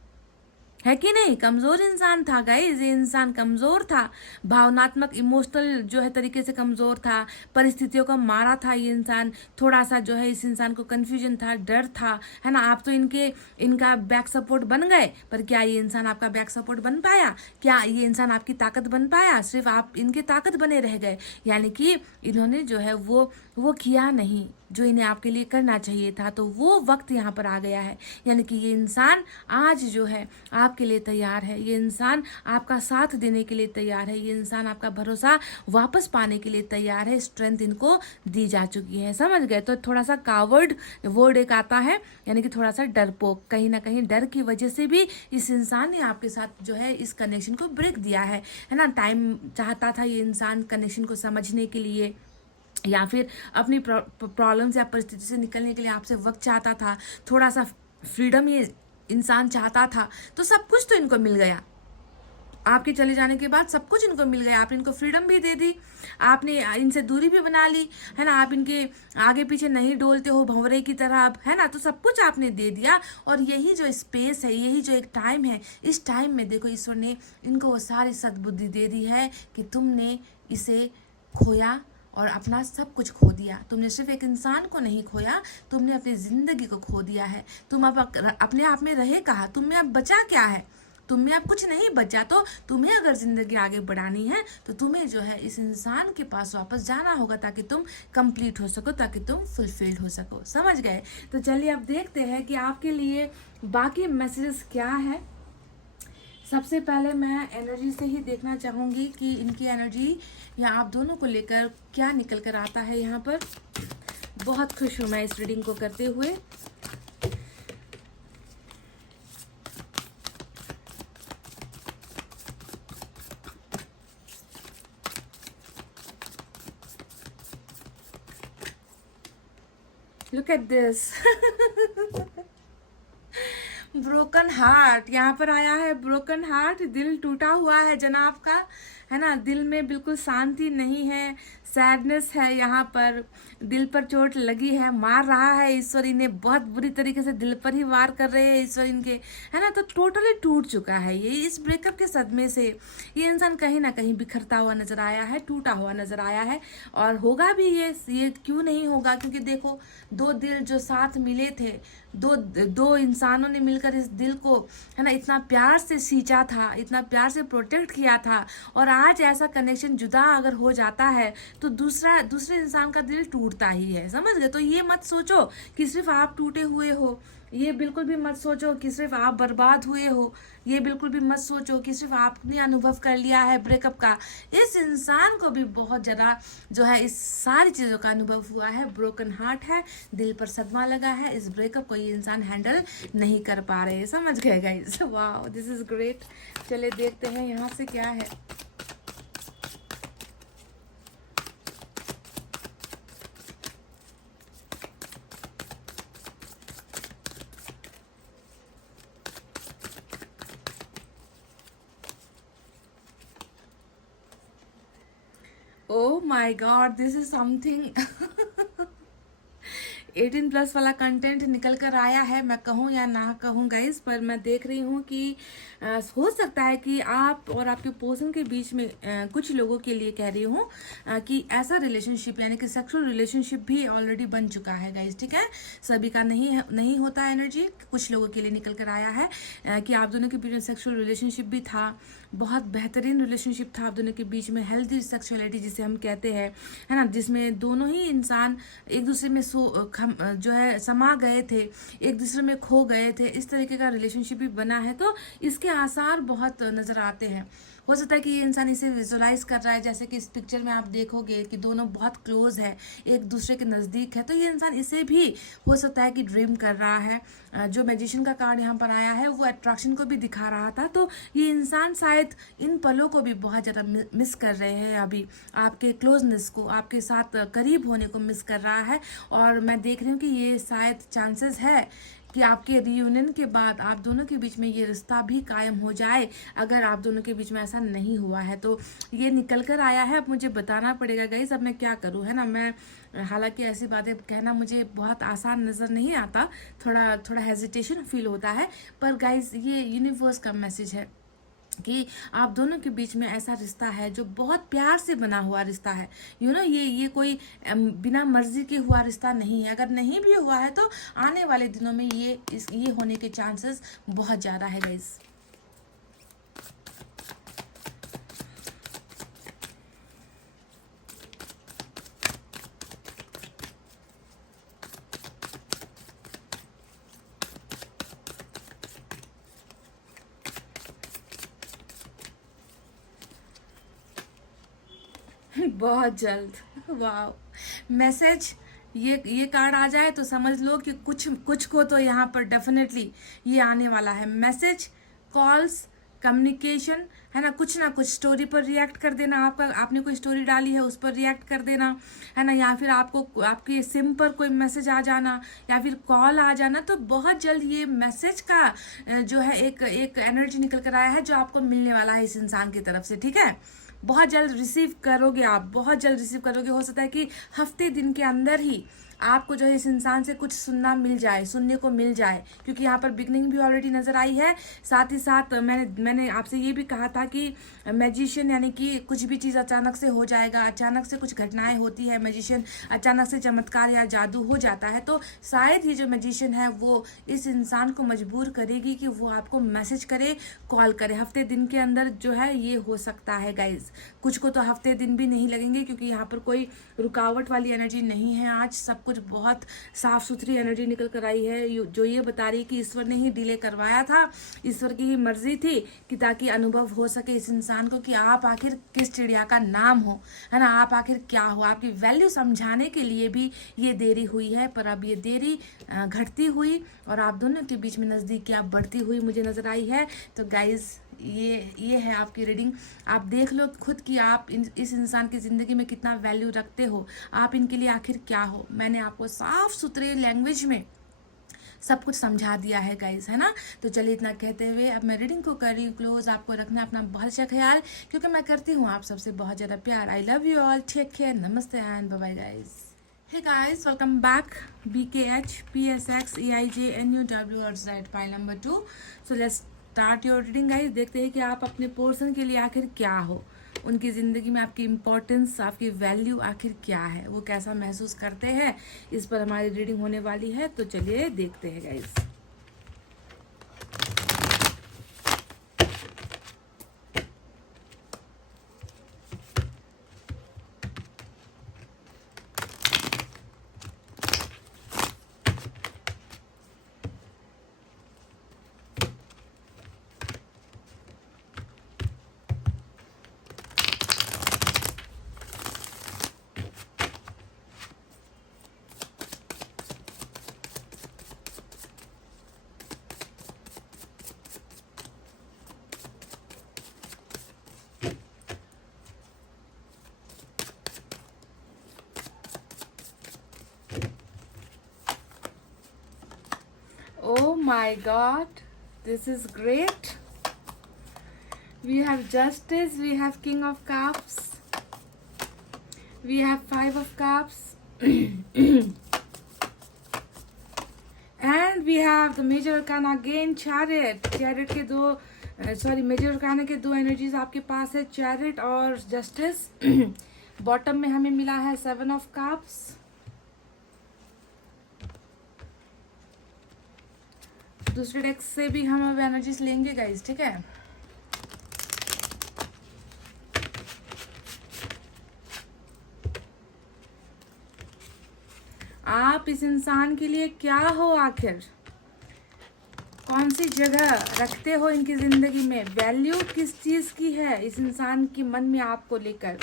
है कि नहीं, कमजोर इंसान था गाइस, ये इंसान कमजोर था, भावनात्मक इमोशनल जो है तरीके से कमजोर था, परिस्थितियों का मारा था ये इंसान, थोड़ा सा जो है इस इंसान को कंफ्यूजन था, डर था, है ना। आप तो इनका बैक सपोर्ट बन गए, पर क्या ये इंसान आपका बैक सपोर्ट बन पाया? क्या ये इंसान आपकी ताकत बन पाया? सिर्फ आप इनके ताकत बने रह गए, यानी कि इन्होंने जो है वो किया नहीं जो इन्हें आपके लिए करना चाहिए था। तो वो वक्त यहाँ पर आ गया है, यानी कि ये इंसान आज जो है आपके लिए तैयार है, ये इंसान आपका साथ देने के लिए तैयार है, ये इंसान आपका भरोसा वापस पाने के लिए तैयार है। स्ट्रेंथ इनको दी जा चुकी है, समझ गए? तो थोड़ा सा कावर्ड वर्ड एक आता है, यानी कि थोड़ा सा डरपोक, कहीं ना कहीं डर की वजह से भी इस इंसान ने आपके साथ जो है इस कनेक्शन को ब्रेक दिया है ना। टाइम चाहता था ये इंसान कनेक्शन को समझने के लिए, या फिर अपनी प्रॉब्लम्स या परिस्थिति से निकलने के लिए आपसे वक्त चाहता था, थोड़ा सा फ्रीडम ये इंसान चाहता था। तो सब कुछ तो इनको मिल गया, आपके चले जाने के बाद सब कुछ इनको मिल गया। आपने इनको फ्रीडम भी दे दी, आपने इनसे दूरी भी बना ली, है ना, आप इनके आगे पीछे नहीं डोलते हो भंवरे की तरह अब, है ना। तो सब कुछ आपने दे दिया, और यही जो स्पेस है, यही जो एक टाइम है, इस टाइम में देखो ईश्वर ने इनको वो सारी सद्बुद्धि दे दी है कि तुमने इसे खोया और अपना सब कुछ खो दिया। तुमने सिर्फ एक इंसान को नहीं खोया, तुमने अपनी जिंदगी को खो दिया है। तुम अब अपने आप में रहे कहाँ? तुम में अब बचा क्या है? तुम में अब कुछ नहीं बचा। तो तुम्हें अगर जिंदगी आगे बढ़ानी है तो तुम्हें जो है इस इंसान के पास वापस जाना होगा, ताकि तुम कंप्लीट हो सको, ताकि तुम फुलफिल्ड हो सको। समझ गए? तो चलिए अब देखते हैं कि आपके लिए बाकी मैसेजेस क्या है। सबसे पहले मैं एनर्जी से ही देखना चाहूँगी कि इनकी एनर्जी या आप दोनों को लेकर क्या निकल कर आता है यहाँ पर। बहुत खुश हूँ मैं इस रीडिंग को करते हुए। Look at this. Broken heart यहाँ पर आया है। ब्रोकन हार्ट, दिल टूटा हुआ है जनाब का, है ना। दिल में बिल्कुल शांति नहीं है, सैडनेस है यहाँ पर, दिल पर चोट लगी है, मार रहा है ईश्वर इन्हें, बहुत बुरी तरीके से दिल पर ही वार कर रहे हैं ईश्वर इनके, है ना। तो टोटली टूट चुका है ये, इस ब्रेकअप के सदमे से ये इंसान कहीं ना कहीं बिखरता हुआ नजर आया है, टूटा हुआ नजर आया है। और होगा भी ये क्यों नहीं होगा, क्योंकि देखो दो दिल जो साथ मिले थे, दो दो इंसानों ने मिलकर इस दिल को, है ना, इतना प्यार से सींचा था, इतना प्यार से प्रोटेक्ट किया था, और आज ऐसा कनेक्शन जुदा अगर हो जाता है तो दूसरे इंसान का दिल टूटता ही है, समझ गए। तो ये मत सोचो कि सिर्फ आप टूटे हुए हो, ये बिल्कुल भी मत सोचो कि सिर्फ आप बर्बाद हुए हो, ये बिल्कुल भी मत सोचो कि सिर्फ आपने अनुभव कर लिया है ब्रेकअप का। इस इंसान को भी बहुत ज़्यादा जो है इस सारी चीज़ों का अनुभव हुआ है, ब्रोकन हार्ट है, दिल पर सदमा लगा है, इस ब्रेकअप को ये इंसान हैंडल नहीं कर पा रहे हैं, समझ गए गाइस। वाह, दिस इज़ ग्रेट। चले देखते हैं यहाँ से क्या है। ओ माई गॉड, दिस इज समथिंग 18+ वाला कंटेंट निकल कर आया है, मैं कहूँ या ना कहूँ गाइस, पर मैं देख रही हूँ कि हो सकता है कि आप और आपके पर्सन के बीच में कुछ लोगों के लिए कह रही हूँ कि ऐसा रिलेशनशिप यानी कि सेक्सुअल रिलेशनशिप भी ऑलरेडी बन चुका है गाइस, ठीक है। सभी का नहीं होता है एनर्जी, कुछ लोगों के लिए निकल कर आया है कि आप दोनों के बीच में सेक्सुअल रिलेशनशिप भी था, बहुत बेहतरीन रिलेशनशिप था आप दोनों के बीच में, हेल्दी सेक्सुअलिटी जिसे हम कहते हैं, है ना, जिसमें दोनों ही इंसान एक दूसरे में जो है समा गए थे, एक दूसरे में खो गए थे, इस तरीके का रिलेशनशिप भी बना है। तो इसके आसार बहुत नज़र आते हैं। हो सकता है कि ये इंसान इसे विजुलाइज कर रहा है, जैसे कि इस पिक्चर में आप देखोगे कि दोनों बहुत क्लोज है, एक दूसरे के नज़दीक है, तो ये इंसान इसे भी हो सकता है कि ड्रीम कर रहा है। जो मैजिशियन का कार्ड यहाँ पर आया है वो अट्रैक्शन को भी दिखा रहा था, तो ये इंसान शायद इन पलों को भी बहुत ज़्यादा मिस कर रहे हैं, अभी आपके क्लोजनेस को, आपके साथ करीब होने को मिस कर रहा है। और मैं देख रही हूँ कि ये शायद चांसेस है कि आपके रियूनियन के बाद आप दोनों के बीच में ये रिश्ता भी कायम हो जाए। अगर आप दोनों के बीच में ऐसा नहीं हुआ है तो ये निकल कर आया है। अब मुझे बताना पड़ेगा गाइस, अब मैं क्या करूँ, है ना। मैं हालांकि ऐसी बातें कहना मुझे बहुत आसान नज़र नहीं आता, थोड़ा हेजिटेशन फील होता है, पर गाइस ये यूनिवर्स का मैसेज है कि आप दोनों के बीच में ऐसा रिश्ता है जो बहुत प्यार से बना हुआ रिश्ता है। ये कोई बिना मर्जी के हुआ रिश्ता नहीं है। अगर नहीं भी हुआ है तो आने वाले दिनों में ये होने के चांसेस बहुत ज़्यादा है गाइस। बहुत जल्द। वाह, मैसेज ये कार्ड आ जाए तो समझ लो कि कुछ को तो यहाँ पर डेफिनेटली ये आने वाला है मैसेज, कॉल्स, कम्युनिकेशन, है ना कुछ स्टोरी पर रिएक्ट कर देना, आपने कोई स्टोरी डाली है उस पर रिएक्ट कर देना, है ना, या फिर आपको आपके सिम पर कोई मैसेज आ जाना या फिर कॉल आ जाना। तो बहुत जल्द ये मैसेज का जो है एक एनर्जी निकल कर आया है जो आपको मिलने वाला है इस इंसान की तरफ से, ठीक है। बहुत जल्द रिसीव करोगे आप, बहुत जल्द रिसीव करोगे। हो सकता है कि हफ्ते दिन के अंदर ही आपको जो है इस इंसान से कुछ सुनने को मिल जाए, क्योंकि यहाँ पर बिगनिंग भी ऑलरेडी नज़र आई है। साथ ही साथ मैंने आपसे ये भी कहा था कि मैजिशियन यानी कि कुछ भी चीज़ अचानक से हो जाएगा, अचानक से कुछ घटनाएं होती है, मैजिशियन अचानक से चमत्कार या जादू हो जाता है। तो शायद ये जो मैजिशियन है वो इस इंसान को मजबूर करेगी कि वो आपको मैसेज करे, कॉल करे। हफ्ते दिन के अंदर जो है ये हो सकता है गाइज, कुछ को तो हफ्ते दिन भी नहीं लगेंगे, क्योंकि यहाँ पर कोई रुकावट वाली एनर्जी नहीं है। आज सब कुछ बहुत साफ सुथरी एनर्जी निकल कर आई है जो ये बता रही है कि ईश्वर ने ही डिले करवाया था, ईश्वर की ही मर्जी थी कि ताकि अनुभव हो सके इस इंसान को कि आप आखिर किस चिड़िया का नाम हो, है ना, आप आखिर क्या हो, आपकी वैल्यू समझाने के लिए भी ये देरी हुई है। पर अब ये देरी घटती हुई और आप दोनों के बीच में नज़दीकियाँ बढ़ती हुई मुझे नज़र आई है। तो गाइज ये है आपकी रीडिंग। आप देख लो खुद कि आप इस इंसान की ज़िंदगी में कितना वैल्यू रखते हो, आप इनके लिए आखिर क्या हो। मैंने आपको साफ सुथरे लैंग्वेज में सब कुछ समझा दिया है गाइस, है ना। तो चलिए इतना कहते हुए अब मैं रीडिंग को कर रही हूँ क्लोज। आपको रखना अपना बहुत अच्छा ख्याल, क्योंकि मैं करती हूँ आप सबसे बहुत ज़्यादा प्यार। I love you all, take care, नमस्ते and bye bye guys. Hey guys, welcome back. BKH, PSX, EIJ, NUW और Z file number 2. So let's start your reading guys. देखते हैं कि आप अपने पोर्सन के लिए आखिर क्या हो, उनकी ज़िंदगी में आपकी इम्पोर्टेंस, आपकी वैल्यू आखिर क्या है, वो कैसा महसूस करते हैं, इस पर हमारी रीडिंग होने वाली है। तो चलिए देखते हैं guys. Oh my God, this is great. We have Justice, we have King of Cups, we have Five of Cups, and we have the Major Arcana again, Chariot. Chariot के दो Major Arcana के दो energies आपके पास है, Chariot और Justice. Bottom में हमें मिला है Seven of Cups. दूसरे डेक से भी हम अब एनर्जीज लेंगे गाइज, ठीक है। आप इस इंसान के लिए क्या हो आखिर, कौन सी जगह रखते हो इनकी जिंदगी में, वैल्यू किस चीज की है इस इंसान के मन में आपको लेकर।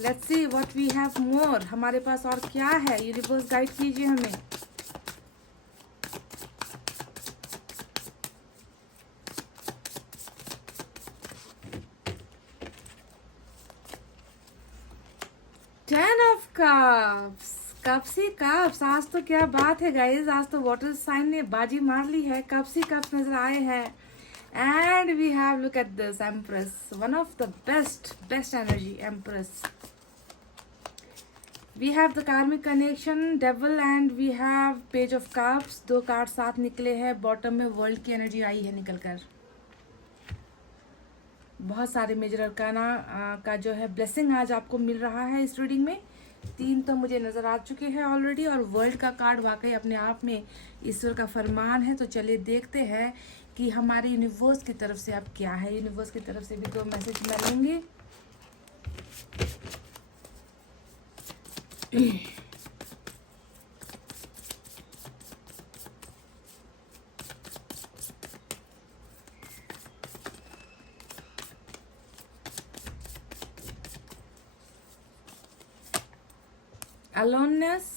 Let's see what we have more, हमारे पास और क्या है, यूनिवर्स गाइड कीजिए हमें। टेन ऑफ कप्स, कप्स ही कप्स। आज तो क्या बात है गाइज, आज तो वाटर साइन ने बाजी मार ली है, कप्स ही कप्स नजर आए हैं। And we have look at this empress, one of the best energy empress. We have the karmic connection, devil, and we have page of cups. दो कार्ड साथ निकले हैं, बॉटम में वर्ल्ड की एनर्जी आई है निकल कर। बहुत सारे मेजर अरकाना का जो है ब्लेसिंग आज आपको मिल रहा है इस रीडिंग में। 3 तो मुझे नज़र आ चुके हैं ऑलरेडी, और वर्ल्ड का कार्ड वाकई अपने आप में ईश्वर का फरमान है। तो चलिए देखते हैं कि हमारे यूनिवर्स की तरफ से अब क्या है। यूनिवर्स की तरफ से भी 2 मैसेज मैं लूँगी। aloneness,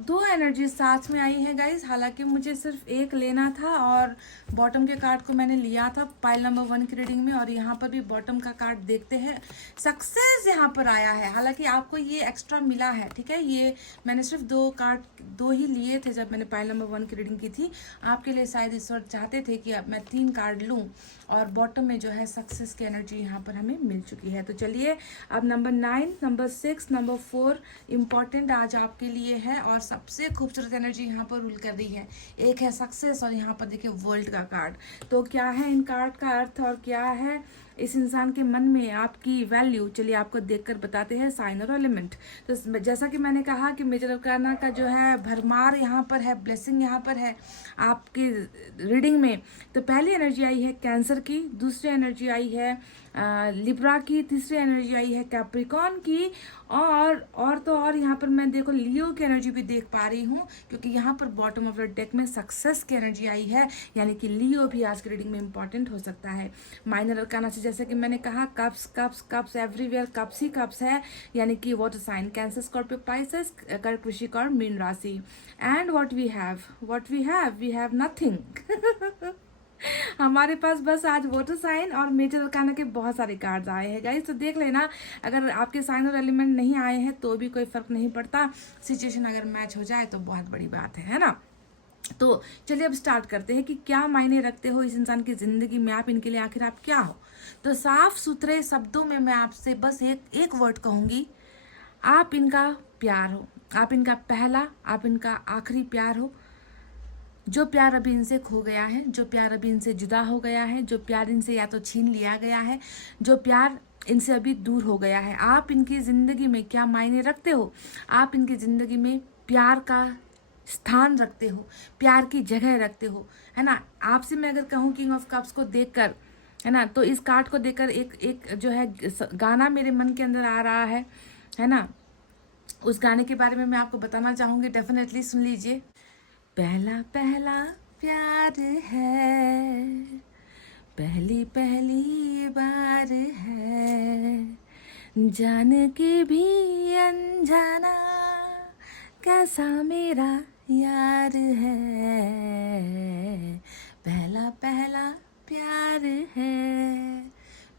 दो एनर्जी साथ में आई है गाइज। हालांकि मुझे सिर्फ एक लेना था और बॉटम के कार्ड को मैंने लिया था पाइल नंबर 1 की रीडिंग में, और यहाँ पर भी बॉटम का कार्ड देखते हैं, सक्सेस यहाँ पर आया है। हालांकि आपको ये एक्स्ट्रा मिला है, ठीक है। ये मैंने सिर्फ 2 ही लिए थे जब मैंने पाइल नंबर 1 की रीडिंग की थी। आपके लिए शायद ईश्वर चाहते थे कि अब मैं 3 कार्ड लूँ, और बॉटम में जो है सक्सेस की एनर्जी यहाँ पर हमें मिल चुकी है। तो चलिए अब नंबर 9, नंबर 6, नंबर 4 इम्पॉर्टेंट आज आपके लिए है, और सबसे खूबसूरत एनर्जी यहाँ पर रूल कर रही है। एक है सक्सेस, और यहाँ पर देखिए वर्ल्ड का कार्ड। तो क्या है इन कार्ड का अर्थ, और क्या है इस इंसान के मन में आपकी वैल्यू, चलिए आपको देखकर बताते हैं। साइन और एलिमेंट, तो जैसा कि मैंने कहा कि मेजर अरकाना का जो है भरमार यहाँ पर है, ब्लेसिंग यहाँ पर है आपकी रीडिंग में। तो पहली एनर्जी आई है कैंसर की, दूसरी एनर्जी आई है लिब्रा की, तीसरी एनर्जी आई है कैप्रिकॉन की, और तो और यहाँ पर मैं देखो लियो की एनर्जी भी देख पा रही हूँ, क्योंकि यहाँ पर बॉटम ऑफ द डेक में सक्सेस की एनर्जी आई है, यानी कि लियो भी आज की रीडिंग में इंपॉर्टेंट हो सकता है। माइनर अरकाना से जैसे कि मैंने कहा cups cups cups everywhere, cups ही कप्स है, यानी कि water sign Cancer, Scorpio, Pisces, कर्क, वृश्चिक और मीन राशि। And what we have nothing. हमारे पास बस आज वाटर साइन और मेजर अरकाना के बहुत सारे कार्ड्स आए हैं गाइस, तो देख लेना। अगर आपके साइन और एलिमेंट नहीं आए हैं तो भी कोई फर्क नहीं पड़ता, सिचुएशन अगर मैच हो जाए तो बहुत बड़ी बात है ना। तो चलिए अब स्टार्ट करते हैं कि क्या मायने रखते हो इस इंसान की जिंदगी में, आप इनके लिए आखिर आप क्या हो। तो साफ सुथरे शब्दों में मैं आपसे बस एक वर्ड कहूंगी, आप इनका प्यार हो, आप इनका पहला, आप इनका आखिरी प्यार हो। जो प्यार अभी इनसे खो गया है, जो प्यार अभी इनसे जुदा हो गया है, जो प्यार इनसे या तो छीन लिया गया है, जो प्यार इनसे अभी दूर हो गया है, आप इनकी जिंदगी में क्या मायने रखते हो। आप इनकी जिंदगी में प्यार का स्थान रखते हो, प्यार की जगह रखते हो, है ना। आपसे मैं अगर कहूँ किंग ऑफ कप्स को देखकर, है ना, तो इस कार्ड को देखकर एक जो है गाना मेरे मन के अंदर आ रहा है ना। उस गाने के बारे में मैं आपको बताना चाहूँगी, डेफिनेटली सुन लीजिए। पहला पहला प्यार है, पहली पहली बार है, जान के भी अनजाना कैसा मेरा यार है, पहला पहला प्यार है,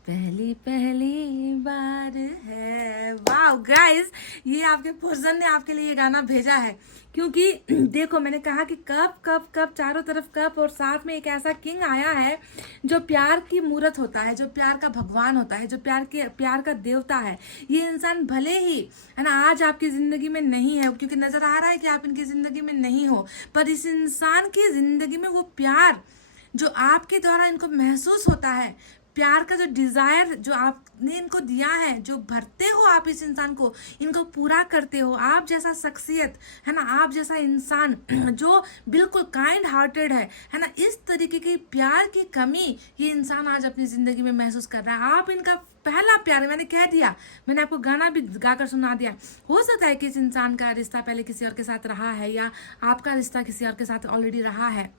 पहली पहली बार है। वाह गाइस, ये आपके पर्सन ने आपके लिए ये गाना भेजा है, क्योंकि देखो मैंने कहा कि कप कप कप, चारों तरफ कप, और साथ में एक ऐसा किंग आया है जो प्यार की मूर्त होता है, जो प्यार का भगवान होता है, जो प्यार का देवता है। ये इंसान भले ही, है ना, आज आपकी जिंदगी में नहीं है, क्योंकि नजर आ रहा है कि आप इनकी जिंदगी में नहीं हो, पर इस इंसान की जिंदगी में वो प्यार जो आपके द्वारा इनको महसूस होता है, प्यार का जो डिजायर जो आपने इनको दिया है, जो भरते हो आप इस इंसान को, इनको पूरा करते हो। आप जैसा शख्सियत, है ना, आप जैसा इंसान जो बिल्कुल काइंड हार्टेड है ना, इस तरीके की प्यार की कमी ये इंसान आज अपनी जिंदगी में महसूस कर रहा है। आप इनका पहला प्यार, मैंने कह दिया, मैंने आपको गाना भी गाकर सुना दिया। हो सकता है कि इस इंसान का रिश्ता पहले किसी और के साथ रहा है, या आपका रिश्ता किसी और के साथ ऑलरेडी रहा है,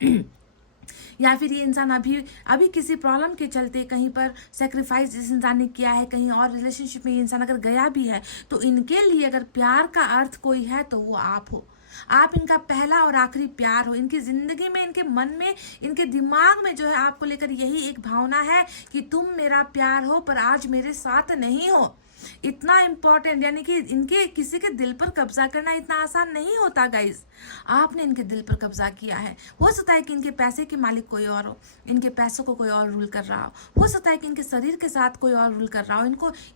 या फिर ये इंसान अभी किसी प्रॉब्लम के चलते कहीं पर सेक्रीफाइस इस इंसान ने किया है, कहीं और रिलेशनशिप में ये इंसान अगर गया भी है, तो इनके लिए अगर प्यार का अर्थ कोई है तो वो आप हो। आप इनका पहला और आखिरी प्यार हो। इनकी जिंदगी में, इनके मन में, इनके दिमाग में जो है आपको लेकर यही एक भावना है कि तुम मेरा प्यार हो पर आज मेरे साथ नहीं हो। इतना इम्पोर्टेंट, यानी कि इनके किसी के दिल पर कब्जा करना इतना आसान नहीं होता गाइस। आपने इनके दिल पर कब्जा किया है। हो सकता है कि इनके पैसे के मालिक कोई और हो, इनके पैसों को कोई और रूल कर रहा हो सकता है कि इनके शरीर के साथ कोई और रूल कर रहा हो,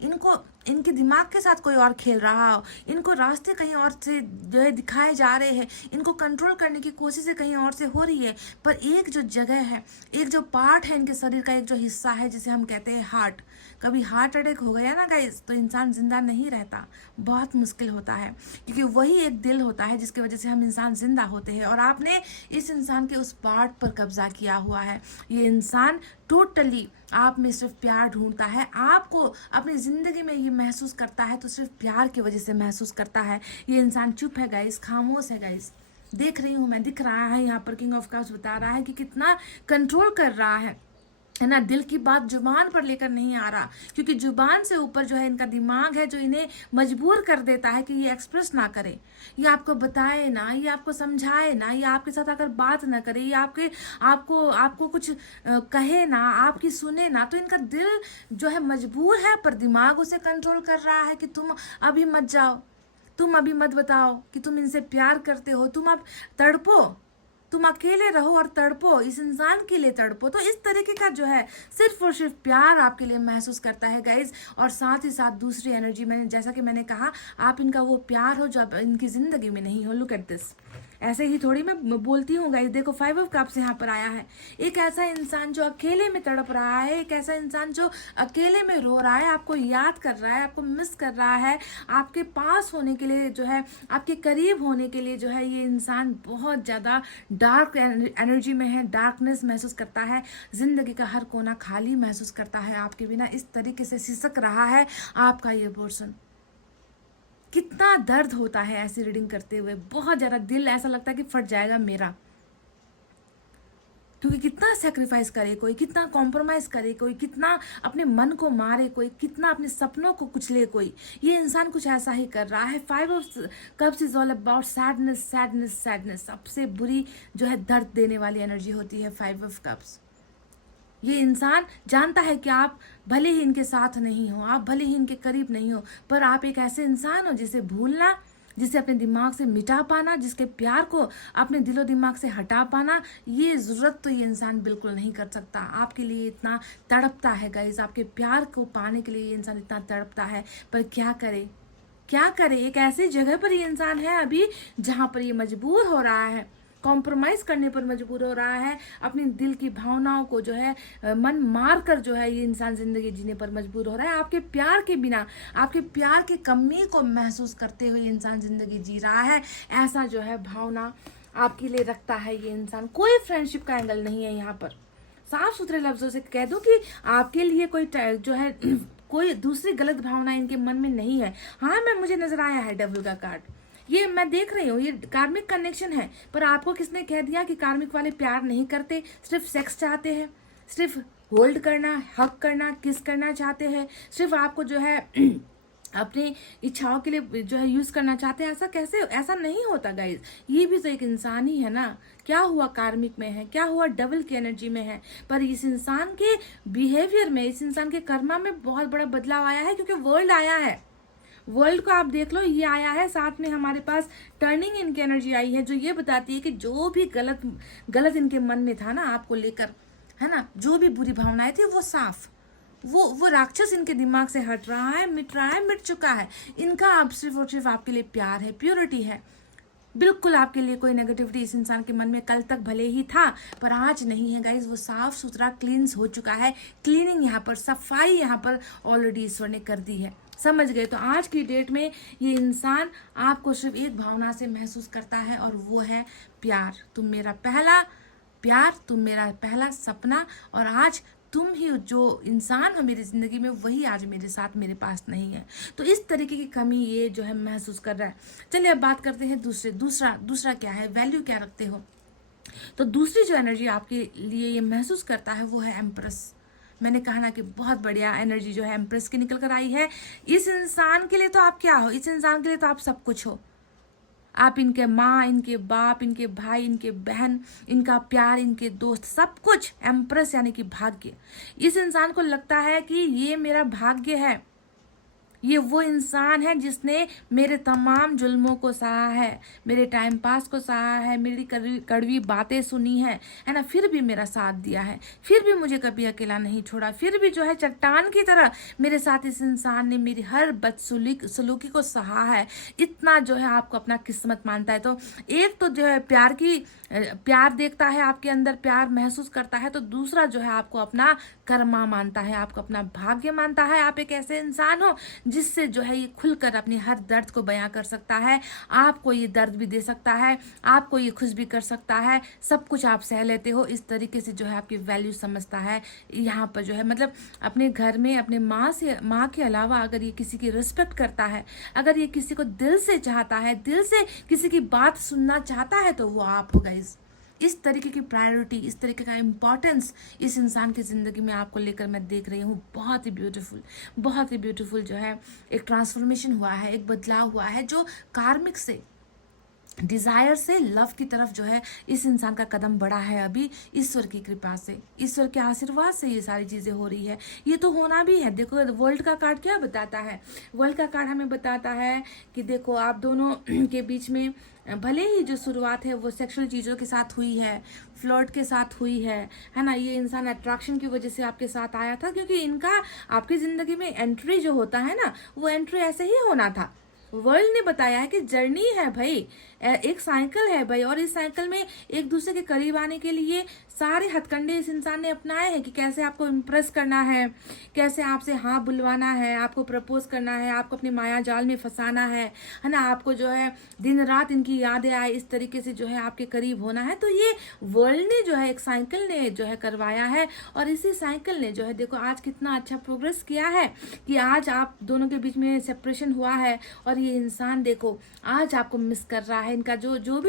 इनको इनके दिमाग के साथ कोई और खेल रहा हो, इनको रास्ते कहीं और से जो है दिखाए जा रहे हैं, इनको कंट्रोल करने की कोशिश कहीं और से हो रही है। पर एक जो जगह है, एक जो पार्ट है इनके शरीर का, एक जो हिस्सा है जिसे हम कहते हैं हार्ट, कभी हार्ट अटैक हो गया ना गाइस, तो इंसान जिंदा नहीं रहता, बहुत मुश्किल होता है, क्योंकि वही एक दिल होता है जिसकी वजह से हम इंसान जिंदा होते हैं। और आपने इस इंसान के उस पार्ट पर कब्जा किया हुआ है। ये इंसान टोटली आप में सिर्फ प्यार ढूंढता है, आपको अपनी जिंदगी में ये महसूस करता है तो सिर्फ प्यार की वजह से महसूस करता है। ये इंसान चुप है गाइस, खामोश है गाइस, देख रही हूं मैं, दिख रहा है यहाँ पर किंग ऑफ कप्स बता रहा है कि कितना कंट्रोल कर रहा है ना। दिल की बात जुबान पर लेकर नहीं आ रहा, क्योंकि जुबान से ऊपर जो है इनका दिमाग है, जो इन्हें मजबूर कर देता है कि ये एक्सप्रेस ना करे, ये आपको बताए ना, ये आपको समझाए ना, ये आपके साथ अगर बात ना करे, ये आपको कुछ कहे ना, आपकी सुने ना, तो इनका दिल जो है मजबूर है, पर दिमाग उसे कंट्रोल कर रहा है कि तुम अभी मत जाओ, तुम अभी मत बताओ कि तुम इनसे प्यार करते हो, तुम अब तड़पो, तुम अकेले रहो और तड़पो, इस इंसान के लिए तड़पो। तो इस तरीके का जो है सिर्फ और सिर्फ प्यार आपके लिए महसूस करता है गाइज। और साथ ही साथ दूसरी एनर्जी, मैंने जैसा कि मैंने कहा, आप इनका वो प्यार हो जो अब इनकी जिंदगी में नहीं हो। लुक एट दिस, ऐसे ही थोड़ी मैं बोलती हूँ गाइज। देखो 5 ऑफ कप्स यहाँ पर आया है। एक ऐसा इंसान जो अकेले में तड़प रहा है, एक ऐसा इंसान जो अकेले में रो रहा है, आपको याद कर रहा है, आपको मिस कर रहा है, आपके पास होने के लिए जो है, आपके करीब होने के लिए जो है, ये इंसान बहुत ज़्यादा डार्क एनर्जी में है, डार्कनेस महसूस करता है, जिंदगी का हर कोना खाली महसूस करता है आपके बिना। इस तरीके से सिसक रहा है आपका ये पर्सन। कितना दर्द होता है ऐसी रीडिंग करते हुए, बहुत ज़्यादा दिल ऐसा लगता है कि फट जाएगा मेरा। क्योंकि कितना सेक्रीफाइस करे कोई, कितना कॉम्प्रोमाइज़ करे कोई, कितना अपने मन को मारे कोई, कितना अपने सपनों को कुचले कोई, ये इंसान कुछ ऐसा ही कर रहा है। 5 of cups is all about sadness sadness sadness. सबसे बुरी जो है दर्द देने वाली एनर्जी होती है 5 ऑफ कप्स। ये इंसान जानता है कि आप भले ही इनके साथ नहीं हो, आप भले ही इनके करीब नहीं हो, पर आप एक ऐसे इंसान हो जिसे भूलना, जिसे अपने दिमाग से मिटा पाना, जिसके प्यार को अपने दिलो दिमाग से हटा पाना, ये ज़रूरत तो ये इंसान बिल्कुल नहीं कर सकता। आपके लिए इतना तड़पता है गाइज, आपके प्यार को पाने के लिए ये इंसान इतना तड़पता है, पर क्या करे, क्या करे। एक ऐसी जगह पर ये इंसान है अभी जहाँ पर ये मजबूर हो रहा है, कॉम्प्रोमाइज करने पर मजबूर हो रहा है, अपने दिल की भावनाओं को जो है मन मार कर जो है ये इंसान जिंदगी जीने पर मजबूर हो रहा है। आपके प्यार के बिना, आपके प्यार की कमी को महसूस करते हुए इंसान जिंदगी जी रहा है। ऐसा जो है भावना आपके लिए रखता है ये इंसान। कोई फ्रेंडशिप का एंगल नहीं है यहाँ पर। साफ सुथरे लफ्जों से कह दो कि आपके लिए कोई जो है कोई दूसरी गलत भावना इनके मन में नहीं है। हाँ, मुझे नजर आया है डबल का कार्ड, ये मैं देख रही हूँ, ये कार्मिक कनेक्शन है। पर आपको किसने कह दिया कि कार्मिक वाले प्यार नहीं करते, सिर्फ सेक्स चाहते हैं, सिर्फ होल्ड करना, हक करना, किस करना चाहते हैं, सिर्फ आपको जो है अपनी इच्छाओं के लिए जो है यूज करना चाहते हैं। ऐसा कैसे, ऐसा नहीं होता गाइज। ये भी तो एक इंसान ही है ना। क्या हुआ कार्मिक में है, क्या हुआ डबल की एनर्जी में है, पर इस इंसान के बिहेवियर में, इस इंसान के कर्मा में बहुत बड़ा बदलाव आया है, क्योंकि वर्ल्ड आया है। वर्ल्ड को आप देख लो, ये आया है, साथ में हमारे पास टर्निंग इनकी एनर्जी आई है, जो ये बताती है कि जो भी गलत इनके मन में था ना आपको लेकर, है ना, जो भी बुरी भावनाएं थी वो साफ, वो राक्षस इनके दिमाग से हट रहा है, मिट चुका है। इनका अब सिर्फ और सिर्फ आपके लिए प्यार है, प्योरिटी है। बिल्कुल आपके लिए कोई नेगेटिविटी इस इंसान के मन में कल तक भले ही था, पर आज नहीं है गाइज। वो साफ सुथरा क्लींस हो चुका है। क्लीनिंग यहाँ पर, सफाई यहाँ पर ऑलरेडी ईश्वर ने कर दी है। समझ गए? तो आज की डेट में ये इंसान आपको सिर्फ एक भावना से महसूस करता है, और वो है प्यार। तुम मेरा पहला प्यार, तुम मेरा पहला सपना, और आज तुम ही जो इंसान हो मेरी जिंदगी में, वही आज मेरे साथ, मेरे पास नहीं है। तो इस तरीके की कमी ये जो है महसूस कर रहा है। चलिए अब बात करते हैं दूसरा क्या है, वैल्यू क्या रखते हो। तो दूसरी जो एनर्जी आपके लिए ये महसूस करता है वो है एम्प्रेस। मैंने कहा ना कि बहुत बढ़िया एनर्जी जो है एम्प्रेस की निकल कर आई है। इस इंसान के लिए तो आप क्या हो, इस इंसान के लिए तो आप सब कुछ हो। आप इनके माँ, इनके बाप, इनके भाई, इनके बहन, इनका प्यार, इनके दोस्त, सब कुछ। एम्प्रेस यानी कि भाग्य। इस इंसान को लगता है कि ये मेरा भाग्य है, ये वो इंसान है जिसने मेरे तमाम जुल्मों को सहा है, मेरे टाइम पास को सहा है, मेरी कड़वी बातें सुनी है ना, फिर भी मेरा साथ दिया है, फिर भी मुझे कभी अकेला नहीं छोड़ा, फिर भी जो है चट्टान की तरह मेरे साथ इस इंसान ने मेरी हर बदसलूकी को सहा है। इतना जो है आपको अपना किस्मत मानता है। तो एक तो जो है प्यार देखता है आपके अंदर, प्यार महसूस करता है, तो दूसरा जो है आपको अपना कर्मा मानता है, आपको अपना भाग्य मानता है। आप एक ऐसे इंसान हो जिससे जो है ये खुलकर अपनी हर दर्द को बयां कर सकता है। आपको ये दर्द भी दे सकता है, आपको ये खुश भी कर सकता है, सब कुछ आप सह लेते हो। इस तरीके से जो है आपकी वैल्यू समझता है। यहाँ पर जो है मतलब अपने घर में अपने माँ के अलावा अगर ये किसी की रिस्पेक्ट करता है, अगर ये किसी को दिल से चाहता है, दिल से किसी की बात सुनना चाहता है, तो वो आप हो गाइस। इस तरीके की प्रायोरिटी, इस तरीके का इम्पोर्टेंस इस इंसान की ज़िंदगी में आपको लेकर मैं देख रही हूँ। बहुत ही ब्यूटीफुल जो है एक ट्रांसफॉर्मेशन हुआ है, एक बदलाव हुआ है, जो कार्मिक से, डिज़ायर से लव की तरफ जो है इस इंसान का कदम बढ़ा है अभी, ईश्वर की कृपा से, ईश्वर के आशीर्वाद से ये सारी चीज़ें हो रही है। ये तो होना भी है। देखो वर्ल्ड का कार्ड क्या बताता है, वर्ल्ड का कार्ड हमें बताता है कि देखो आप दोनों के बीच में भले ही जो शुरुआत है वो सेक्सुअल चीज़ों के साथ हुई है, फ्लर्ट के साथ हुई है ना। ये इंसान अट्रैक्शन की वजह से आपके साथ आया था, क्योंकि इनका आपकी ज़िंदगी में एंट्री जो होता है ना, वो एंट्री ऐसे ही होना था। वर्ल्ड ने बताया है कि जर्नी है भाई, एक साइकिल है भाई, और इस साइकिल में एक दूसरे के करीब आने के लिए सारे हथकंडे इस इंसान ने अपनाए हैं कि कैसे आपको इम्प्रेस करना है, कैसे आपसे हाँ बुलवाना है, आपको प्रपोज करना है, आपको अपने माया जाल में फंसाना है ना, आपको जो है दिन रात इनकी यादें आए, इस तरीके से जो है आपके करीब होना है। तो ये वर्ल्ड ने जो है एक साइकिल ने जो है करवाया है, और इसी साइकिल ने जो है देखो आज कितना अच्छा प्रोग्रेस किया है कि आज आप दोनों के बीच में सेपरेशन हुआ है, और ये इंसान देखो आज आपको मिस कर रहा है। इनका जो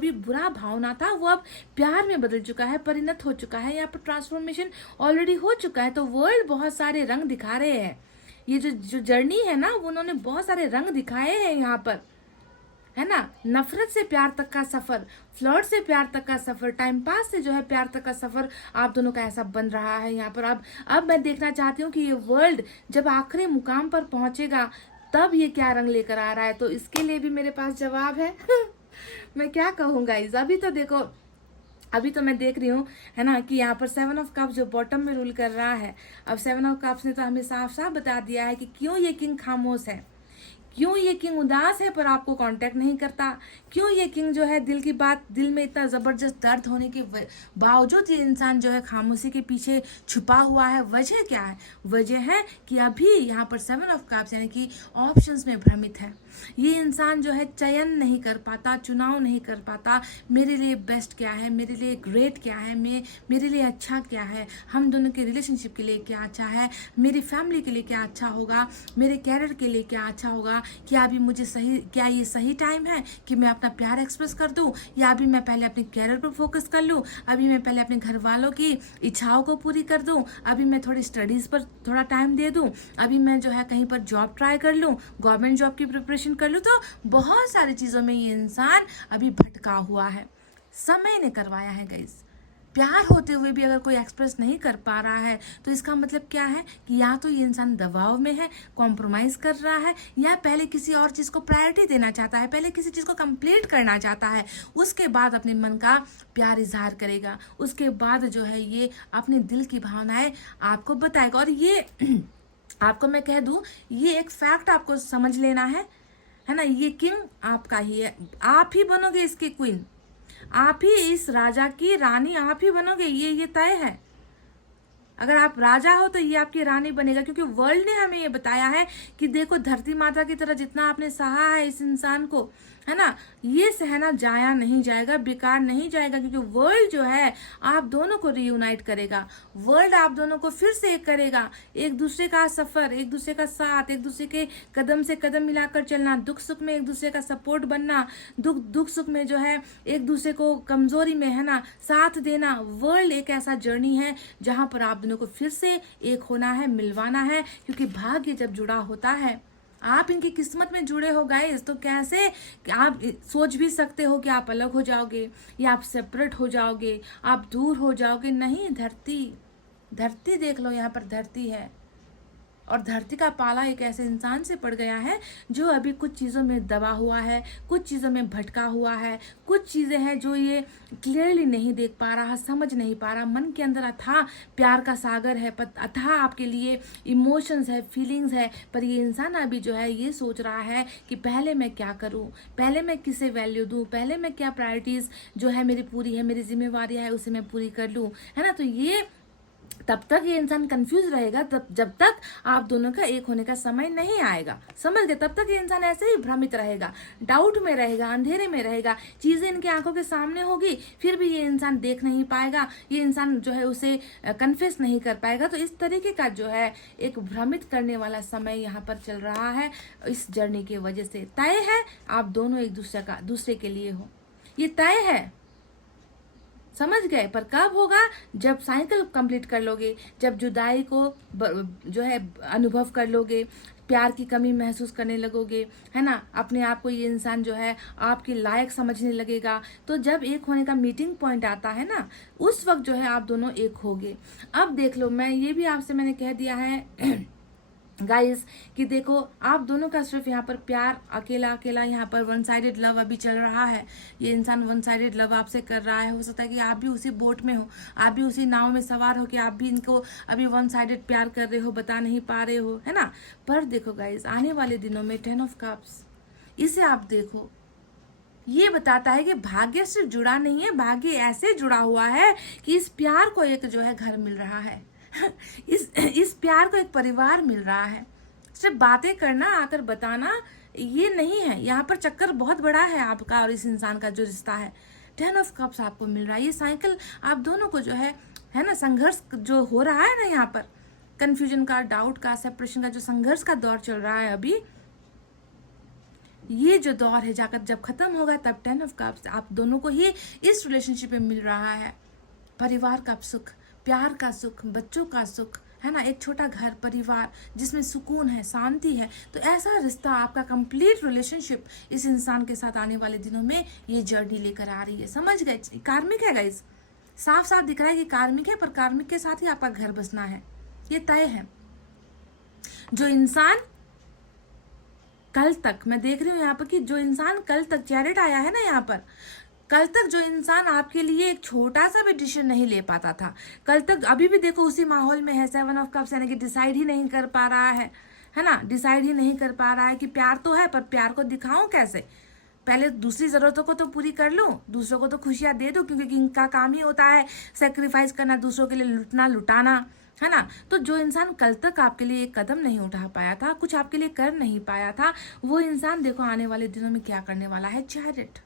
भी बुरा भावना था वो अब प्यार में बदल चुका है। परिणत हो चुका है, यहाँ पर ट्रांसफॉर्मेशन ऑलरेडी हो चुका है। तो वर्ल्ड बहुत सारे रंग दिखा रहे हैं, ये जो जर्नी है ना, वो उन्होंने बहुत सारे रंग दिखाए हैं यहाँ पर, है ना। नफरत से प्यार तक का सफर, फ्लर्ट से प्यार तक का सफर, टाइम पास से जो है प्यार तक का सफर आप दोनों का ऐसा बन रहा है यहाँ पर। अब मैं देखना चाहती हूँ कि ये वर्ल्ड जब आखिरी मुकाम पर पहुंचेगा तब ये क्या रंग लेकर आ रहा है। तो इसके लिए भी मेरे पास जवाब है। मैं क्या कहूँ गाइस, अभी तो देखो, अभी तो मैं देख रही हूँ, है ना, कि यहाँ पर 7 ऑफ कप्स जो बॉटम में रूल कर रहा है। अब 7 ऑफ कप्स ने तो हमें साफ साफ बता दिया है कि क्यों ये किंग खामोश है, क्यों ये किंग उदास है पर आपको कांटेक्ट नहीं करता, क्यों ये किंग जो है दिल की बात, दिल में इतना जबरदस्त दर्द होने के बावजूद ये इंसान जो है खामोशी के पीछे छुपा हुआ है। वजह क्या है? वजह है कि अभी यहाँ पर 7 ऑफ कप्स यानी कि ऑप्शंस में भ्रमित है। ये इंसान जो है चयन नहीं कर पाता, चुनाव नहीं कर पाता, मेरे लिए बेस्ट क्या है, मेरे लिए ग्रेट क्या है, मेरे लिए अच्छा क्या है, हम दोनों के रिलेशनशिप के लिए क्या अच्छा है, मेरी फैमिली के लिए क्या अच्छा होगा, मेरे कैरियर के लिए क्या अच्छा होगा, क्या अभी मुझे क्या ये सही टाइम है कि मैं अपना प्यार एक्सप्रेस कर दूं, या अभी मैं पहले अपने कैरियर पर फोकस कर लूं, अभी मैं पहले अपने घर वालों की इच्छाओं को पूरी कर दूं, अभी मैं थोड़ी स्टडीज पर थोड़ा टाइम दे दूं, अभी मैं जो है कहीं पर जॉब ट्राई कर लूं, गवर्नमेंट जॉब की प्रिपरेशन कर लूं। तो बहुत सारी चीजों में ये इंसान अभी भटका हुआ है, समय ने करवाया है गाइस। प्यार होते हुए भी अगर कोई एक्सप्रेस नहीं कर पा रहा है तो इसका मतलब क्या है कि या तो ये इंसान दबाव में है, कॉम्प्रोमाइज कर रहा है, या पहले किसी और चीज को प्रायोरिटी देना चाहता है, पहले किसी चीज को कंप्लीट करना चाहता है, उसके बाद अपने मन का प्यार इजहार करेगा, उसके बाद जो है ये अपने दिल की भावनाएं आपको बताएगा। और ये आपको मैं कह दूं, ये एक फैक्ट आपको समझ लेना है ना, ये किंग आपका ही है, आप ही बनोगे इसकी क्वीन, आप ही इस राजा की रानी आप ही बनोगे, ये तय है। अगर आप राजा हो तो ये आपकी रानी बनेगा, क्योंकि वर्ल्ड ने हमें ये बताया है कि देखो धरती माता की तरह जितना आपने सहा है इस इंसान को, है ना, ये सहना जाया नहीं जाएगा, बेकार नहीं जाएगा, क्योंकि वर्ल्ड जो है आप दोनों को रीयूनाइट करेगा, वर्ल्ड आप दोनों को फिर से एक करेगा, एक दूसरे का सफर, एक दूसरे का साथ, एक दूसरे के कदम से कदम मिलाकर चलना, दुख सुख में एक दूसरे का सपोर्ट बनना, दुख सुख में जो है एक दूसरे को, कमजोरी में, है ना, साथ देना। वर्ल्ड एक ऐसा जर्नी है जहां पर आप दोनों को फिर से एक होना है, मिलवाना है, क्योंकि भाग्य जब जुड़ा होता है, आप इनकी किस्मत में जुड़े हो गाइस, तो कैसे आप सोच भी सकते हो कि आप अलग हो जाओगे या आप सेपरेट हो जाओगे, आप दूर हो जाओगे? नहीं, धरती देख लो, यहाँ पर धरती है, और धरती का पाला एक ऐसे इंसान से पड़ गया है जो अभी कुछ चीज़ों में दबा हुआ है, कुछ चीज़ों में भटका हुआ है, कुछ चीज़ें हैं जो ये क्लियरली नहीं देख पा रहा, समझ नहीं पा रहा। मन के अंदर अथाह प्यार का सागर है, अथाह आपके लिए इमोशंस है, फीलिंग्स है, पर ये इंसान अभी जो है ये सोच रहा है कि पहले मैं क्या करूं, पहले मैं किसे वैल्यू दूं, पहले मैं क्या प्रायोरिटीज जो है मेरी पूरी है, मेरी जिम्मेवारी है उसे मैं पूरी कर लूं, है ना। तो ये तब तक ये इंसान कंफ्यूज रहेगा जब तक आप दोनों का एक होने का समय नहीं आएगा, समझ गए? तब तक ये इंसान ऐसे ही भ्रमित रहेगा, डाउट में रहेगा, अंधेरे में रहेगा, चीजें इनके आंखों के सामने होगी, फिर भी ये इंसान देख नहीं पाएगा, ये इंसान जो है उसे कन्फेस नहीं कर पाएगा। तो इस तरीके का जो है एक भ्रमित करने वाला समय यहाँ पर चल रहा है। इस जर्नी की वजह से तय है आप दोनों एक दूसरे के लिए हो, ये तय है, समझ गए? पर कब होगा? जब साइकिल कंप्लीट कर लोगे, जब जुदाई को जो है अनुभव कर लोगे, प्यार की कमी महसूस करने लगोगे, है ना, अपने आप को ये इंसान जो है आपके लायक समझने लगेगा। तो जब एक होने का मीटिंग पॉइंट आता है ना, उस वक्त जो है आप दोनों एक होगे। अब देख लो, मैं ये भी आपसे मैंने कह दिया है गाइस कि देखो आप दोनों का सिर्फ यहाँ पर प्यार अकेला यहाँ पर वन साइडेड लव अभी चल रहा है। ये इंसान वन साइडेड लव आपसे कर रहा है। हो सकता है कि आप भी उसी बोट में हो, आप भी उसी नाव में सवार हो कि आप भी इनको अभी वन साइडेड प्यार कर रहे हो, बता नहीं पा रहे हो, है ना। पर देखो गाइस, आने वाले दिनों में 10 ऑफ कप्स, इसे आप देखो, ये बताता है कि भाग्य सिर्फ जुड़ा नहीं है, भाग्य ऐसे जुड़ा हुआ है कि इस प्यार को एक जो है घर मिल रहा है इस प्यार को एक परिवार मिल रहा है। सिर्फ बातें करना, आकर बताना, ये नहीं है। यहाँ पर चक्कर बहुत बड़ा है आपका और इस इंसान का जो रिश्ता है। 10 ऑफ कप्स आपको मिल रहा है। ये साइकिल आप दोनों को जो है ना, संघर्ष जो हो रहा है ना, यहाँ पर कंफ्यूजन का, डाउट का, सेपरेशन का जो संघर्ष का दौर चल रहा है अभी, ये जो दौर है जाकर जब खत्म होगा तब 10 ऑफ कप्स आप दोनों को ही इस रिलेशनशिप में मिल रहा है। परिवार का सुख, प्यार का सुख, बच्चों का सुख, है ना, एक छोटा घर परिवार जिसमें सुकून है, शांति है। तो ऐसा रिश्ता, आपका कंप्लीट रिलेशनशिप इस इंसान के साथ आने वाले दिनों में ये जर्नी लेकर आ रही है। समझ गए? कार्मिक है गाइस, साफ साफ दिख रहा है कि कार्मिक है, पर कार्मिक के साथ ही आपका घर बसना है, ये तय है। जो इंसान कल तक, मैं देख रही हूँ यहाँ पर कि जो इंसान कल तक, चैरिट आया है ना यहाँ पर, कल तक जो इंसान आपके लिए एक छोटा सा भी डिसीजन नहीं ले पाता था, कल तक अभी भी देखो उसी माहौल में है। 7 ऑफ कप्स, यानी कि डिसाइड ही नहीं कर पा रहा है ना, डिसाइड ही नहीं कर पा रहा है कि प्यार तो है, पर प्यार को दिखाऊं कैसे। पहले दूसरी ज़रूरतों को तो पूरी कर लूँ, दूसरों को तो खुशियाँ दे दूँ, क्योंकि इनका काम ही होता है सेक्रीफाइस करना, दूसरों के लिए लुटना लुटाना, है ना। तो जो इंसान कल तक आपके लिए एक कदम नहीं उठा पाया था, कुछ आपके लिए कर नहीं पाया था, वो इंसान देखो आने वाले दिनों में क्या करने वाला है। चैरिट,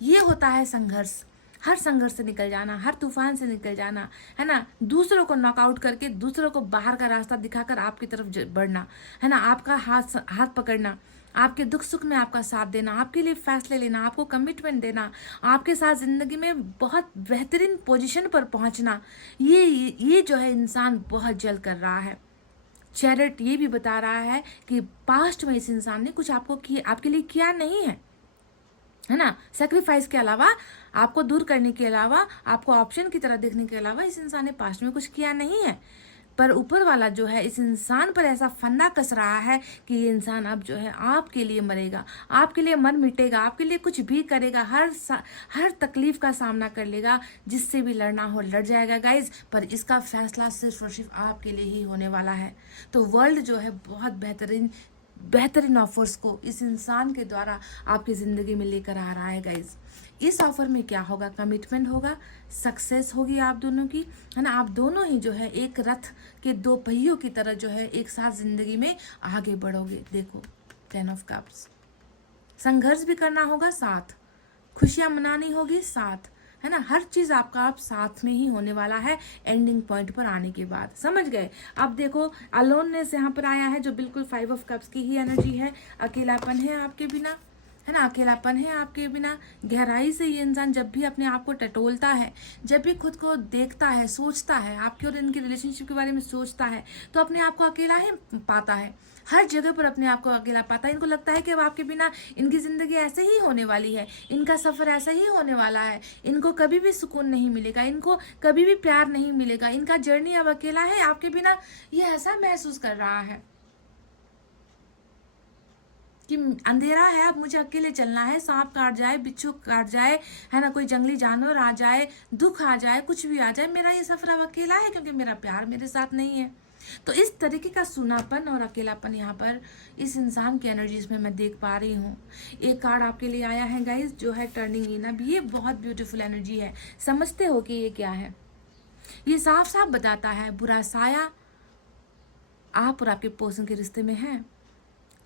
ये होता है संघर्ष, हर संघर्ष से निकल जाना, हर तूफान से निकल जाना, है ना। दूसरों को नॉकआउट करके, दूसरों को बाहर का रास्ता दिखाकर आपकी तरफ बढ़ना, है ना। आपका हाथ पकड़ना, आपके दुख सुख में आपका साथ देना, आपके लिए फैसले लेना, आपको कमिटमेंट देना, आपके साथ जिंदगी में बहुत बेहतरीन पोजीशन पर पहुंचना, ये जो है इंसान बहुत जल्द कर रहा है। चैरिट ये भी बता रहा है कि पास्ट में इस इंसान ने कुछ आपके लिए किया नहीं है ना। सेक्रीफाइस के अलावा, आपको दूर करने के अलावा, आपको ऑप्शन की तरह देखने के अलावा इस इंसान ने पास्ट में कुछ किया नहीं है। पर ऊपर वाला जो है इस इंसान पर ऐसा फंदा कस रहा है कि ये इंसान अब जो है आपके लिए मरेगा, आपके लिए मर मिटेगा, आपके लिए कुछ भी करेगा, हर तकलीफ का सामना कर लेगा, जिससे भी लड़ना हो लड़ जाएगा गाइज। पर इसका फैसला सिर्फ और सिर्फ आपके लिए ही होने वाला है। तो वर्ल्ड जो है बहुत बेहतरीन ऑफर्स को इस इंसान के द्वारा आपकी ज़िंदगी में लेकर आ रहा है गाइज। इस ऑफर में क्या होगा? कमिटमेंट होगा, सक्सेस होगी आप दोनों की, है ना। आप दोनों ही जो है एक रथ के 2 पहियों की तरह जो है एक साथ ज़िंदगी में आगे बढ़ोगे। देखो 10 ऑफ कप्स, संघर्ष भी करना होगा साथ, खुशियाँ मनानी होगी साथ, है ना। हर चीज़ आपका आप साथ में ही होने वाला है एंडिंग पॉइंट पर आने के बाद। समझ गए? अब देखो अलोननेस यहाँ पर आया है, जो बिल्कुल 5 ऑफ कप्स की ही एनर्जी है। अकेलापन है आपके बिना, है ना, अकेलापन है आपके बिना। गहराई से ये इंसान जब भी अपने आप को टटोलता है, जब भी खुद को देखता है, सोचता है, आपके और इनकी रिलेशनशिप के बारे में सोचता है, तो अपने आप को अकेला ही पाता है। हर जगह पर अपने आप को अकेला पाता है। इनको लगता है कि अब आपके बिना इनकी ज़िंदगी ऐसे ही होने वाली है, इनका सफ़र ऐसा ही होने वाला है, इनको कभी भी सुकून नहीं मिलेगा, इनको कभी भी प्यार नहीं मिलेगा, इनका जर्नी अब अकेला है आपके बिना, ये ऐसा महसूस कर रहा है कि अंधेरा है, अब मुझे अकेले चलना है, सांप काट जाए, बिच्छू काट जाए, है ना, कोई जंगली जानवर आ जाए, दुख आ जाए, कुछ भी आ जाए, मेरा ये सफर अब अकेला है, क्योंकि मेरा प्यार मेरे साथ नहीं है। तो इस तरीके का सुनापन और अकेलापन यहाँ पर इस इंसान की एनर्जीज में मैं देख पा रही हूँ। एक कार्ड आपके लिए आया है गाइज, जो है टर्निंग इन। अब ये बहुत ब्यूटीफुल एनर्जी है। समझते हो कि ये क्या है? ये साफ साफ बताता है बुरा साया आप और आपके पर्सन के रिश्ते में है।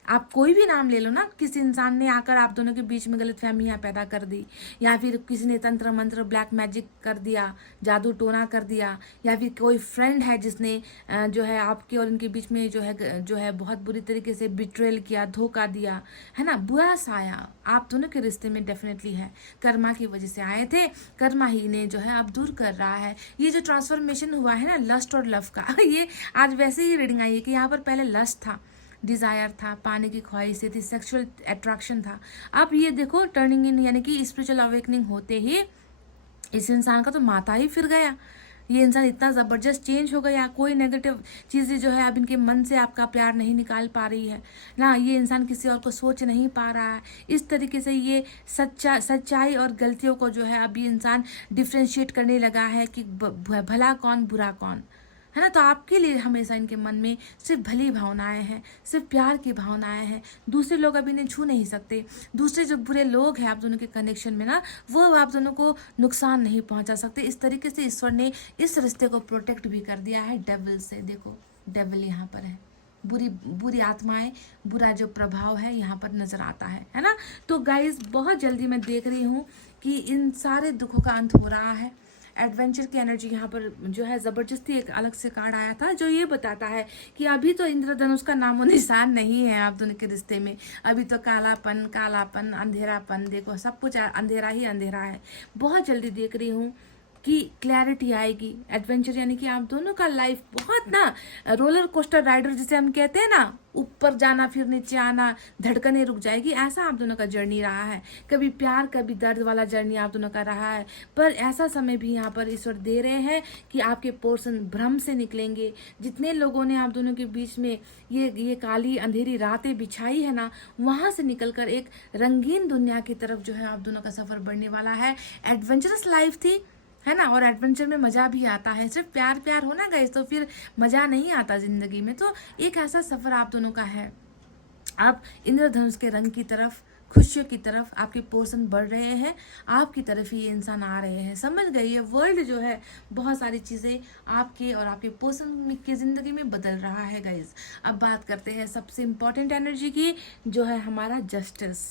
आप कोई भी नाम ले लो ना, किसी इंसान ने आकर आप दोनों के बीच में गलतफहमियां पैदा कर दी, या फिर किसी ने तंत्र मंत्र ब्लैक मैजिक कर दिया, जादू टोना कर दिया, या फिर कोई फ्रेंड है जिसने जो है आपके और इनके बीच में जो है बहुत बुरी तरीके से बिट्रेल किया, धोखा दिया, है ना। बुरा साया आप दोनों के रिश्ते में डेफिनेटली है। कर्मा की वजह से आए थे, कर्मा ही ने जो है अब दूर कर रहा है। ये जो ट्रांसफॉर्मेशन हुआ है ना लस्ट और लव का ये आज वैसे ही रीडिंग आई है कि यहाँ पर पहले लस्ट था, डिज़ायर था, पाने की ख्वाहिशें थी, सेक्सुअल अट्रैक्शन था। अब ये देखो टर्निंग इन, यानी कि स्पिरिचुअल अवेकनिंग होते ही इस इंसान का तो माथा ही फिर गया। ये इंसान इतना ज़बरदस्त चेंज हो गया, कोई नेगेटिव चीज़ें जो है अब इनके मन से आपका प्यार नहीं निकाल पा रही है ना। ये इंसान किसी और को सोच नहीं पा रहा है। इस तरीके से ये सच्चाई और गलतियों को जो है अब ये इंसान डिफ्रेंशिएट करने लगा है कि भला कौन बुरा कौन, है ना। तो आपके लिए हमेशा इनके मन में सिर्फ भली भावनाएं हैं, सिर्फ प्यार की भावनाएं हैं। दूसरे लोग अभी इन्हें छू नहीं सकते। दूसरे जो बुरे लोग हैं आप दोनों के कनेक्शन में ना, वो आप दोनों को नुकसान नहीं पहुंचा सकते। इस तरीके से ईश्वर ने इस रिश्ते को प्रोटेक्ट भी कर दिया है डेविल से। देखो डेविल यहाँ पर है, बुरी आत्माएं, बुरा जो प्रभाव है यहाँ पर नजर आता है ना। तो गाइज बहुत जल्दी मैं देख रही हूँ कि इन सारे दुखों का अंत हो रहा है। एडवेंचर की एनर्जी यहाँ पर जो है ज़बरदस्ती एक अलग से कार्ड आया था, जो ये बताता है कि अभी तो इंद्रधनुष का नामो निशान नहीं है आप दोनों के रिश्ते में। अभी तो कालापन, अंधेरापन, देखो सब कुछ अंधेरा ही अंधेरा है। बहुत जल्दी देख रही हूँ कि क्लैरिटी आएगी। एडवेंचर यानी कि आप दोनों का लाइफ बहुत ना रोलर कोस्टर राइडर जिसे हम कहते हैं ना, ऊपर जाना फिर नीचे आना, धड़कनें रुक जाएगी, ऐसा आप दोनों का जर्नी रहा है। कभी प्यार कभी दर्द वाला जर्नी आप दोनों का रहा है। पर ऐसा समय भी यहाँ पर ईश्वर दे रहे हैं कि आपके पोर्शन भ्रम से निकलेंगे। जितने लोगों ने आप दोनों के बीच में ये काली अंधेरी रातें बिछाई है ना, वहां से निकलकर एक रंगीन दुनिया की तरफ जो है आप दोनों का सफर बढ़ने वाला है। एडवेंचरस लाइफ थी, है ना, और एडवेंचर में मजा भी आता है। सिर्फ प्यार प्यार हो ना गाइस तो फिर मजा नहीं आता जिंदगी में। तो एक ऐसा सफर आप दोनों का है। आप इंद्रधनुष के रंग की तरफ, खुशियों की तरफ आपके पोर्शन बढ़ रहे हैं, आपकी तरफ ही ये इंसान आ रहे हैं। समझ गए, ये वर्ल्ड जो है बहुत सारी चीजें आपके और आपके पोर्शन की जिंदगी में बदल रहा है गाइस। अब बात करते हैं सबसे इंपॉर्टेंट एनर्जी की, जो है हमारा जस्टिस।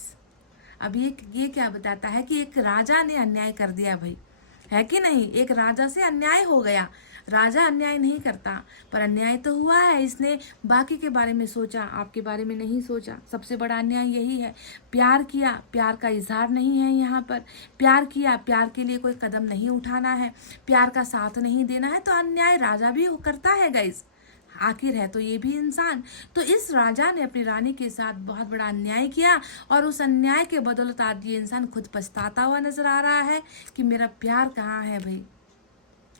अब ये क्या बताता है कि एक राजा ने अन्याय कर दिया भाई, है कि नहीं। एक राजा से अन्याय हो गया। राजा अन्याय नहीं करता, पर अन्याय तो हुआ है। इसने बाकी के बारे में सोचा, आपके बारे में नहीं सोचा। सबसे बड़ा अन्याय यही है। प्यार किया, प्यार का इजहार नहीं है यहाँ पर। प्यार किया, प्यार के लिए कोई कदम नहीं उठाना है, प्यार का साथ नहीं देना है, तो अन्याय राजा भी करता है गाइस। आखिर है तो ये भी इंसान। तो इस राजा ने अपनी रानी के साथ बहुत बड़ा अन्याय किया, और उस अन्याय के बदौलत आज ये इंसान खुद पछताता हुआ नजर आ रहा है कि मेरा प्यार कहाँ है भाई,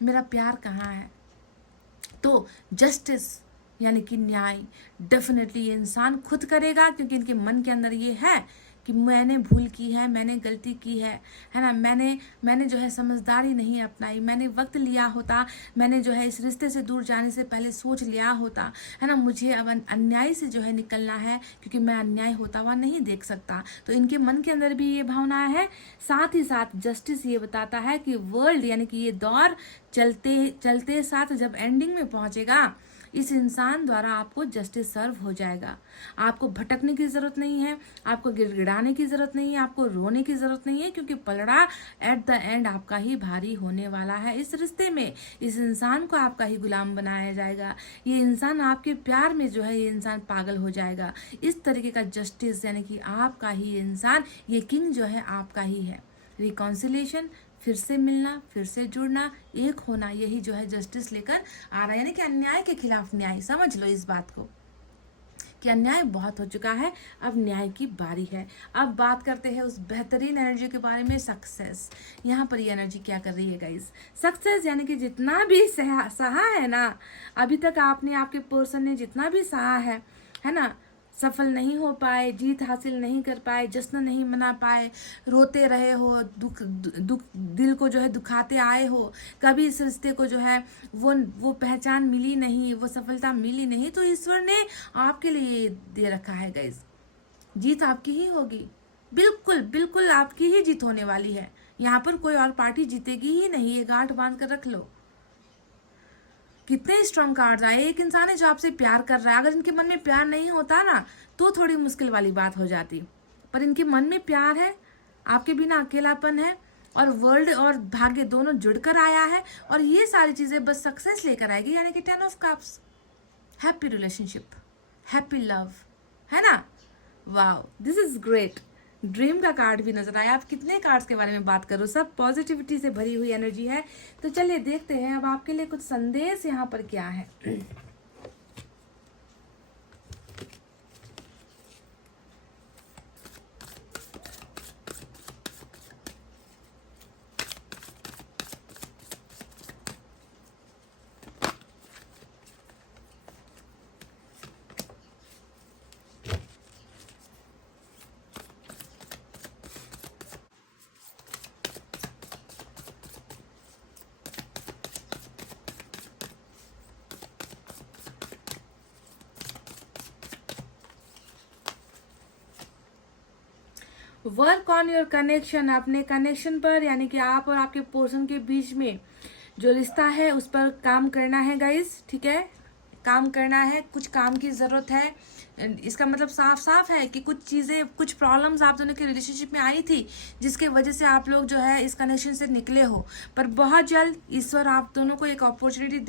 मेरा प्यार कहाँ है। तो जस्टिस यानी कि न्याय डेफिनेटली ये इंसान खुद करेगा, क्योंकि इनके मन के अंदर ये है कि मैंने भूल की है, मैंने गलती की है ना। मैंने जो है समझदारी नहीं अपनाई, मैंने वक्त लिया होता, मैंने जो है इस रिश्ते से दूर जाने से पहले सोच लिया होता, है ना। मुझे अब अन्याय से जो है निकलना है, क्योंकि मैं अन्याय होता हुआ नहीं देख सकता। तो इनके मन के अंदर भी ये भावना है। साथ ही साथ जस्टिस ये बताता है कि वर्ल्ड यानी कि ये दौर चलते चलते साथ जब एंडिंग में पहुंचेगा, इस इंसान द्वारा आपको जस्टिस सर्व हो जाएगा। आपको भटकने की जरूरत नहीं है, आपको गिड़गिड़ाने की जरूरत नहीं है, आपको रोने की जरूरत नहीं है, क्योंकि पलड़ा एट द एंड आपका ही भारी होने वाला है। इस रिश्ते में इस इंसान को आपका ही गुलाम बनाया जाएगा। ये इंसान आपके प्यार में जो है ये इंसान पागल हो जाएगा। इस तरीके का जस्टिस यानी कि आपका ही इंसान, ये किंग जो है आपका ही है। रिकॉन्सिलेशन, फिर से मिलना, फिर से जुड़ना, एक होना, यही जो है जस्टिस लेकर आ रहा है। यानी कि अन्याय के खिलाफ न्याय। समझ लो इस बात को कि अन्याय बहुत हो चुका है, अब न्याय की बारी है। अब बात करते हैं उस बेहतरीन एनर्जी के बारे में, सक्सेस। यहाँ पर ये एनर्जी क्या कर रही है गाइस। सक्सेस यानी कि जितना भी सहा है ना, अभी तक आपने, आपके पर्सन ने जितना भी सहा है ना, सफल नहीं हो पाए, जीत हासिल नहीं कर पाए, जश्न नहीं मना पाए, रोते रहे हो, दुख दिल को जो है दुखाते आए हो, कभी इस रिश्ते को जो है वो पहचान मिली नहीं, वो सफलता मिली नहीं, तो ईश्वर ने आपके लिए दे रखा है गाइस। जीत आपकी ही होगी, बिल्कुल बिल्कुल आपकी ही जीत होने वाली है। यहाँ पर कोई और पार्टी जीतेगी ही नहीं, ये गांठ बांध कर रख लो। कितने स्ट्रॉन्ग कार्ड्स आए। एक इंसान है जो आपसे प्यार कर रहा है, अगर इनके मन में प्यार नहीं होता ना तो थोड़ी मुश्किल वाली बात हो जाती, पर इनके मन में प्यार है, आपके बिना अकेलापन है, और वर्ल्ड और भाग्य दोनों जुड़कर आया है, और ये सारी चीजें बस सक्सेस लेकर आएगी। यानी कि 10 of cups, happy relationship, happy love, है ना। Wow, this is great. Dream का कार्ड भी नजर आया। आप कितने कार्ड्स के बारे में बात करो, सब पॉजिटिविटी से भरी हुई एनर्जी है। तो चलिए देखते हैं अब आपके लिए कुछ संदेश यहाँ पर क्या है। वर्क ऑन योर कनेक्शन, अपने कनेक्शन पर, यानी कि आप और आपके पर्सन के बीच में जो रिश्ता है उस पर काम करना है गाइस, ठीक है। काम करना है, कुछ काम की ज़रूरत है। इसका मतलब साफ साफ है कि कुछ चीज़ें, कुछ प्रॉब्लम्स आप दोनों के रिलेशनशिप में आई थी, जिसके वजह से आप लोग जो है इस कनेक्शन से निकले हो। पर बहुत जल्द ईश्वर आप दोनों को एक अपॉर्चुनिटी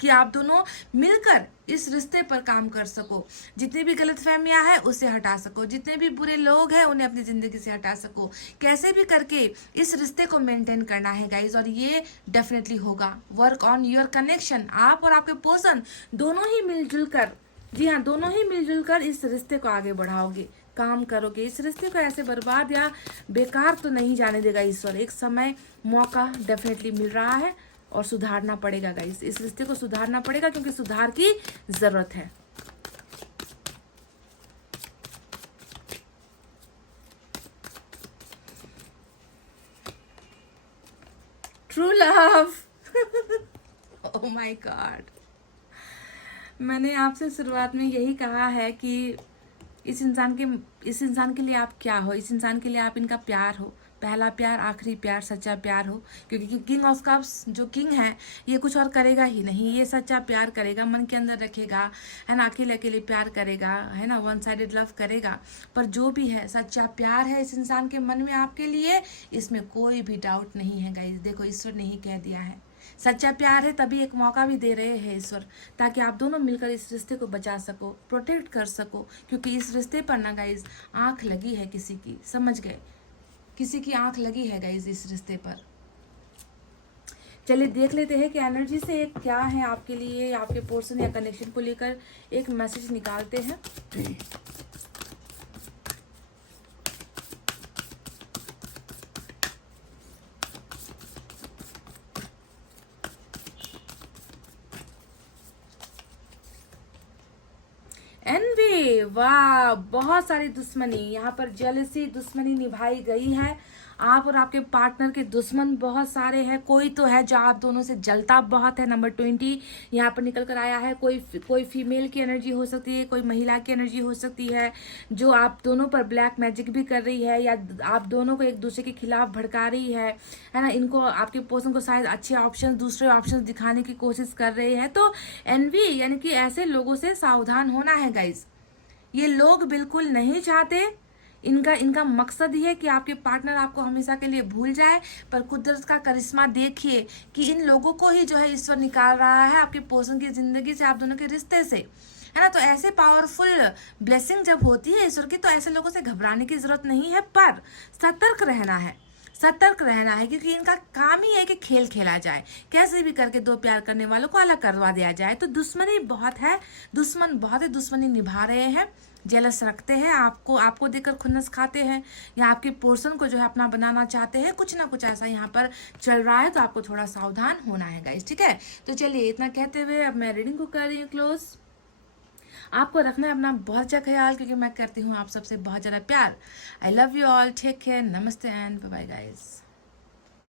कि आप दोनों मिलकर इस रिश्ते पर काम कर सको, जितनी भी गलतफहमियां हैं उसे हटा सको, जितने भी बुरे लोग हैं उन्हें अपनी ज़िंदगी से हटा सको, कैसे भी करके इस रिश्ते को मेंटेन करना है गाइज। और ये डेफिनेटली होगा। Work on your connection. आप और आपके पर्सन दोनों ही मिलजुल कर, जी हाँ, दोनों ही मिलजुल कर इस रिश्ते को आगे बढ़ाओगे, काम करोगे। इस रिश्ते को ऐसे बर्बाद या बेकार तो नहीं जाने देगा ईश्वर। एक समय मौका डेफिनेटली मिल रहा है और सुधारना पड़ेगा गाइस। इस रिश्ते को सुधारना पड़ेगा क्योंकि सुधार की जरूरत है। True love. Oh my God, मैंने आपसे शुरुआत में यही कहा है कि इस इंसान के लिए आप क्या हो, इस इंसान के लिए आप इनका प्यार हो, पहला प्यार, आखिरी प्यार, सच्चा प्यार हो। क्योंकि किंग ऑफ कप्स जो किंग है ये कुछ और करेगा ही नहीं, ये सच्चा प्यार करेगा, मन के अंदर रखेगा, है ना, अकेले अकेले प्यार करेगा, है ना, वन साइडेड लव करेगा। पर जो भी है सच्चा प्यार है इस इंसान के मन में आपके लिए, इसमें कोई भी डाउट नहीं है गाइस। देखो ईश्वर ने ही कह दिया है, सच्चा प्यार है, तभी एक मौका भी दे रहे हैं ईश्वर, ताकि आप दोनों मिलकर इस रिश्ते को बचा सको, प्रोटेक्ट कर सको। क्योंकि इस रिश्ते पर ना गाइज आंख लगी है किसी की, समझ गए, किसी की आंख लगी है गाइज इस रिश्ते पर। चलिए देख लेते हैं कि एनर्जी से एक क्या है आपके लिए, आपके पोर्शन या कनेक्शन को लेकर एक मैसेज निकालते हैं। एनवी, वाह, बहुत सारी दुश्मनी यहाँ पर, जेलसी दुश्मनी निभाई गई है। आप और आपके पार्टनर के दुश्मन बहुत सारे हैं। कोई तो है जो आप दोनों से जलता बहुत है। नंबर 20 यहाँ पर निकल कर आया है। कोई फीमेल की एनर्जी हो सकती है, कोई महिला की एनर्जी हो सकती है जो आप दोनों पर ब्लैक मैजिक भी कर रही है, या आप दोनों को एक दूसरे के खिलाफ भड़का रही है ना। इनको, आपके पर्सन को शायद अच्छे ऑप्शन, दूसरे ऑप्शन दिखाने की कोशिश कर रहे हैं। तो एनवी यानी कि ऐसे लोगों से सावधान होना है गाइज। ये लोग बिल्कुल नहीं चाहते, इनका मकसद ही है कि आपके पार्टनर आपको हमेशा के लिए भूल जाए। पर कुदरत का करिश्मा देखिए कि इन लोगों को ही जो है ईश्वर निकाल रहा है आपके पर्सन की जिंदगी से, आप दोनों के रिश्ते से, है ना। तो ऐसे पावरफुल ब्लेसिंग जब होती है ईश्वर की, तो ऐसे लोगों से घबराने की जरूरत नहीं है, पर सतर्क रहना है, सतर्क रहना है। क्योंकि इनका काम ही है कि खेल खेला जाए, कैसे भी करके दो प्यार करने वालों को अलग करवा दिया जाए। तो दुश्मनी बहुत है, दुश्मन बहुत है, दुश्मनी निभा रहे हैं, जेलस रखते हैं, आपको देखकर खुन्नस खाते हैं, या आपके पर्सन को जो है अपना बनाना चाहते हैं। कुछ ना कुछ ऐसा यहाँ पर चल रहा है, तो आपको थोड़ा सावधान होना है गाइस, ठीक है। तो चलिए इतना कहते हुए अब मैं रीडिंग को कर रही हूँ क्लोज। आपको रखना है अपना बहुत अच्छा ख्याल, क्योंकि मैं करती हूँ आप सबसे बहुत ज़्यादा प्यार। I love you all, take care, नमस्ते एंड बाय बाय गाइस।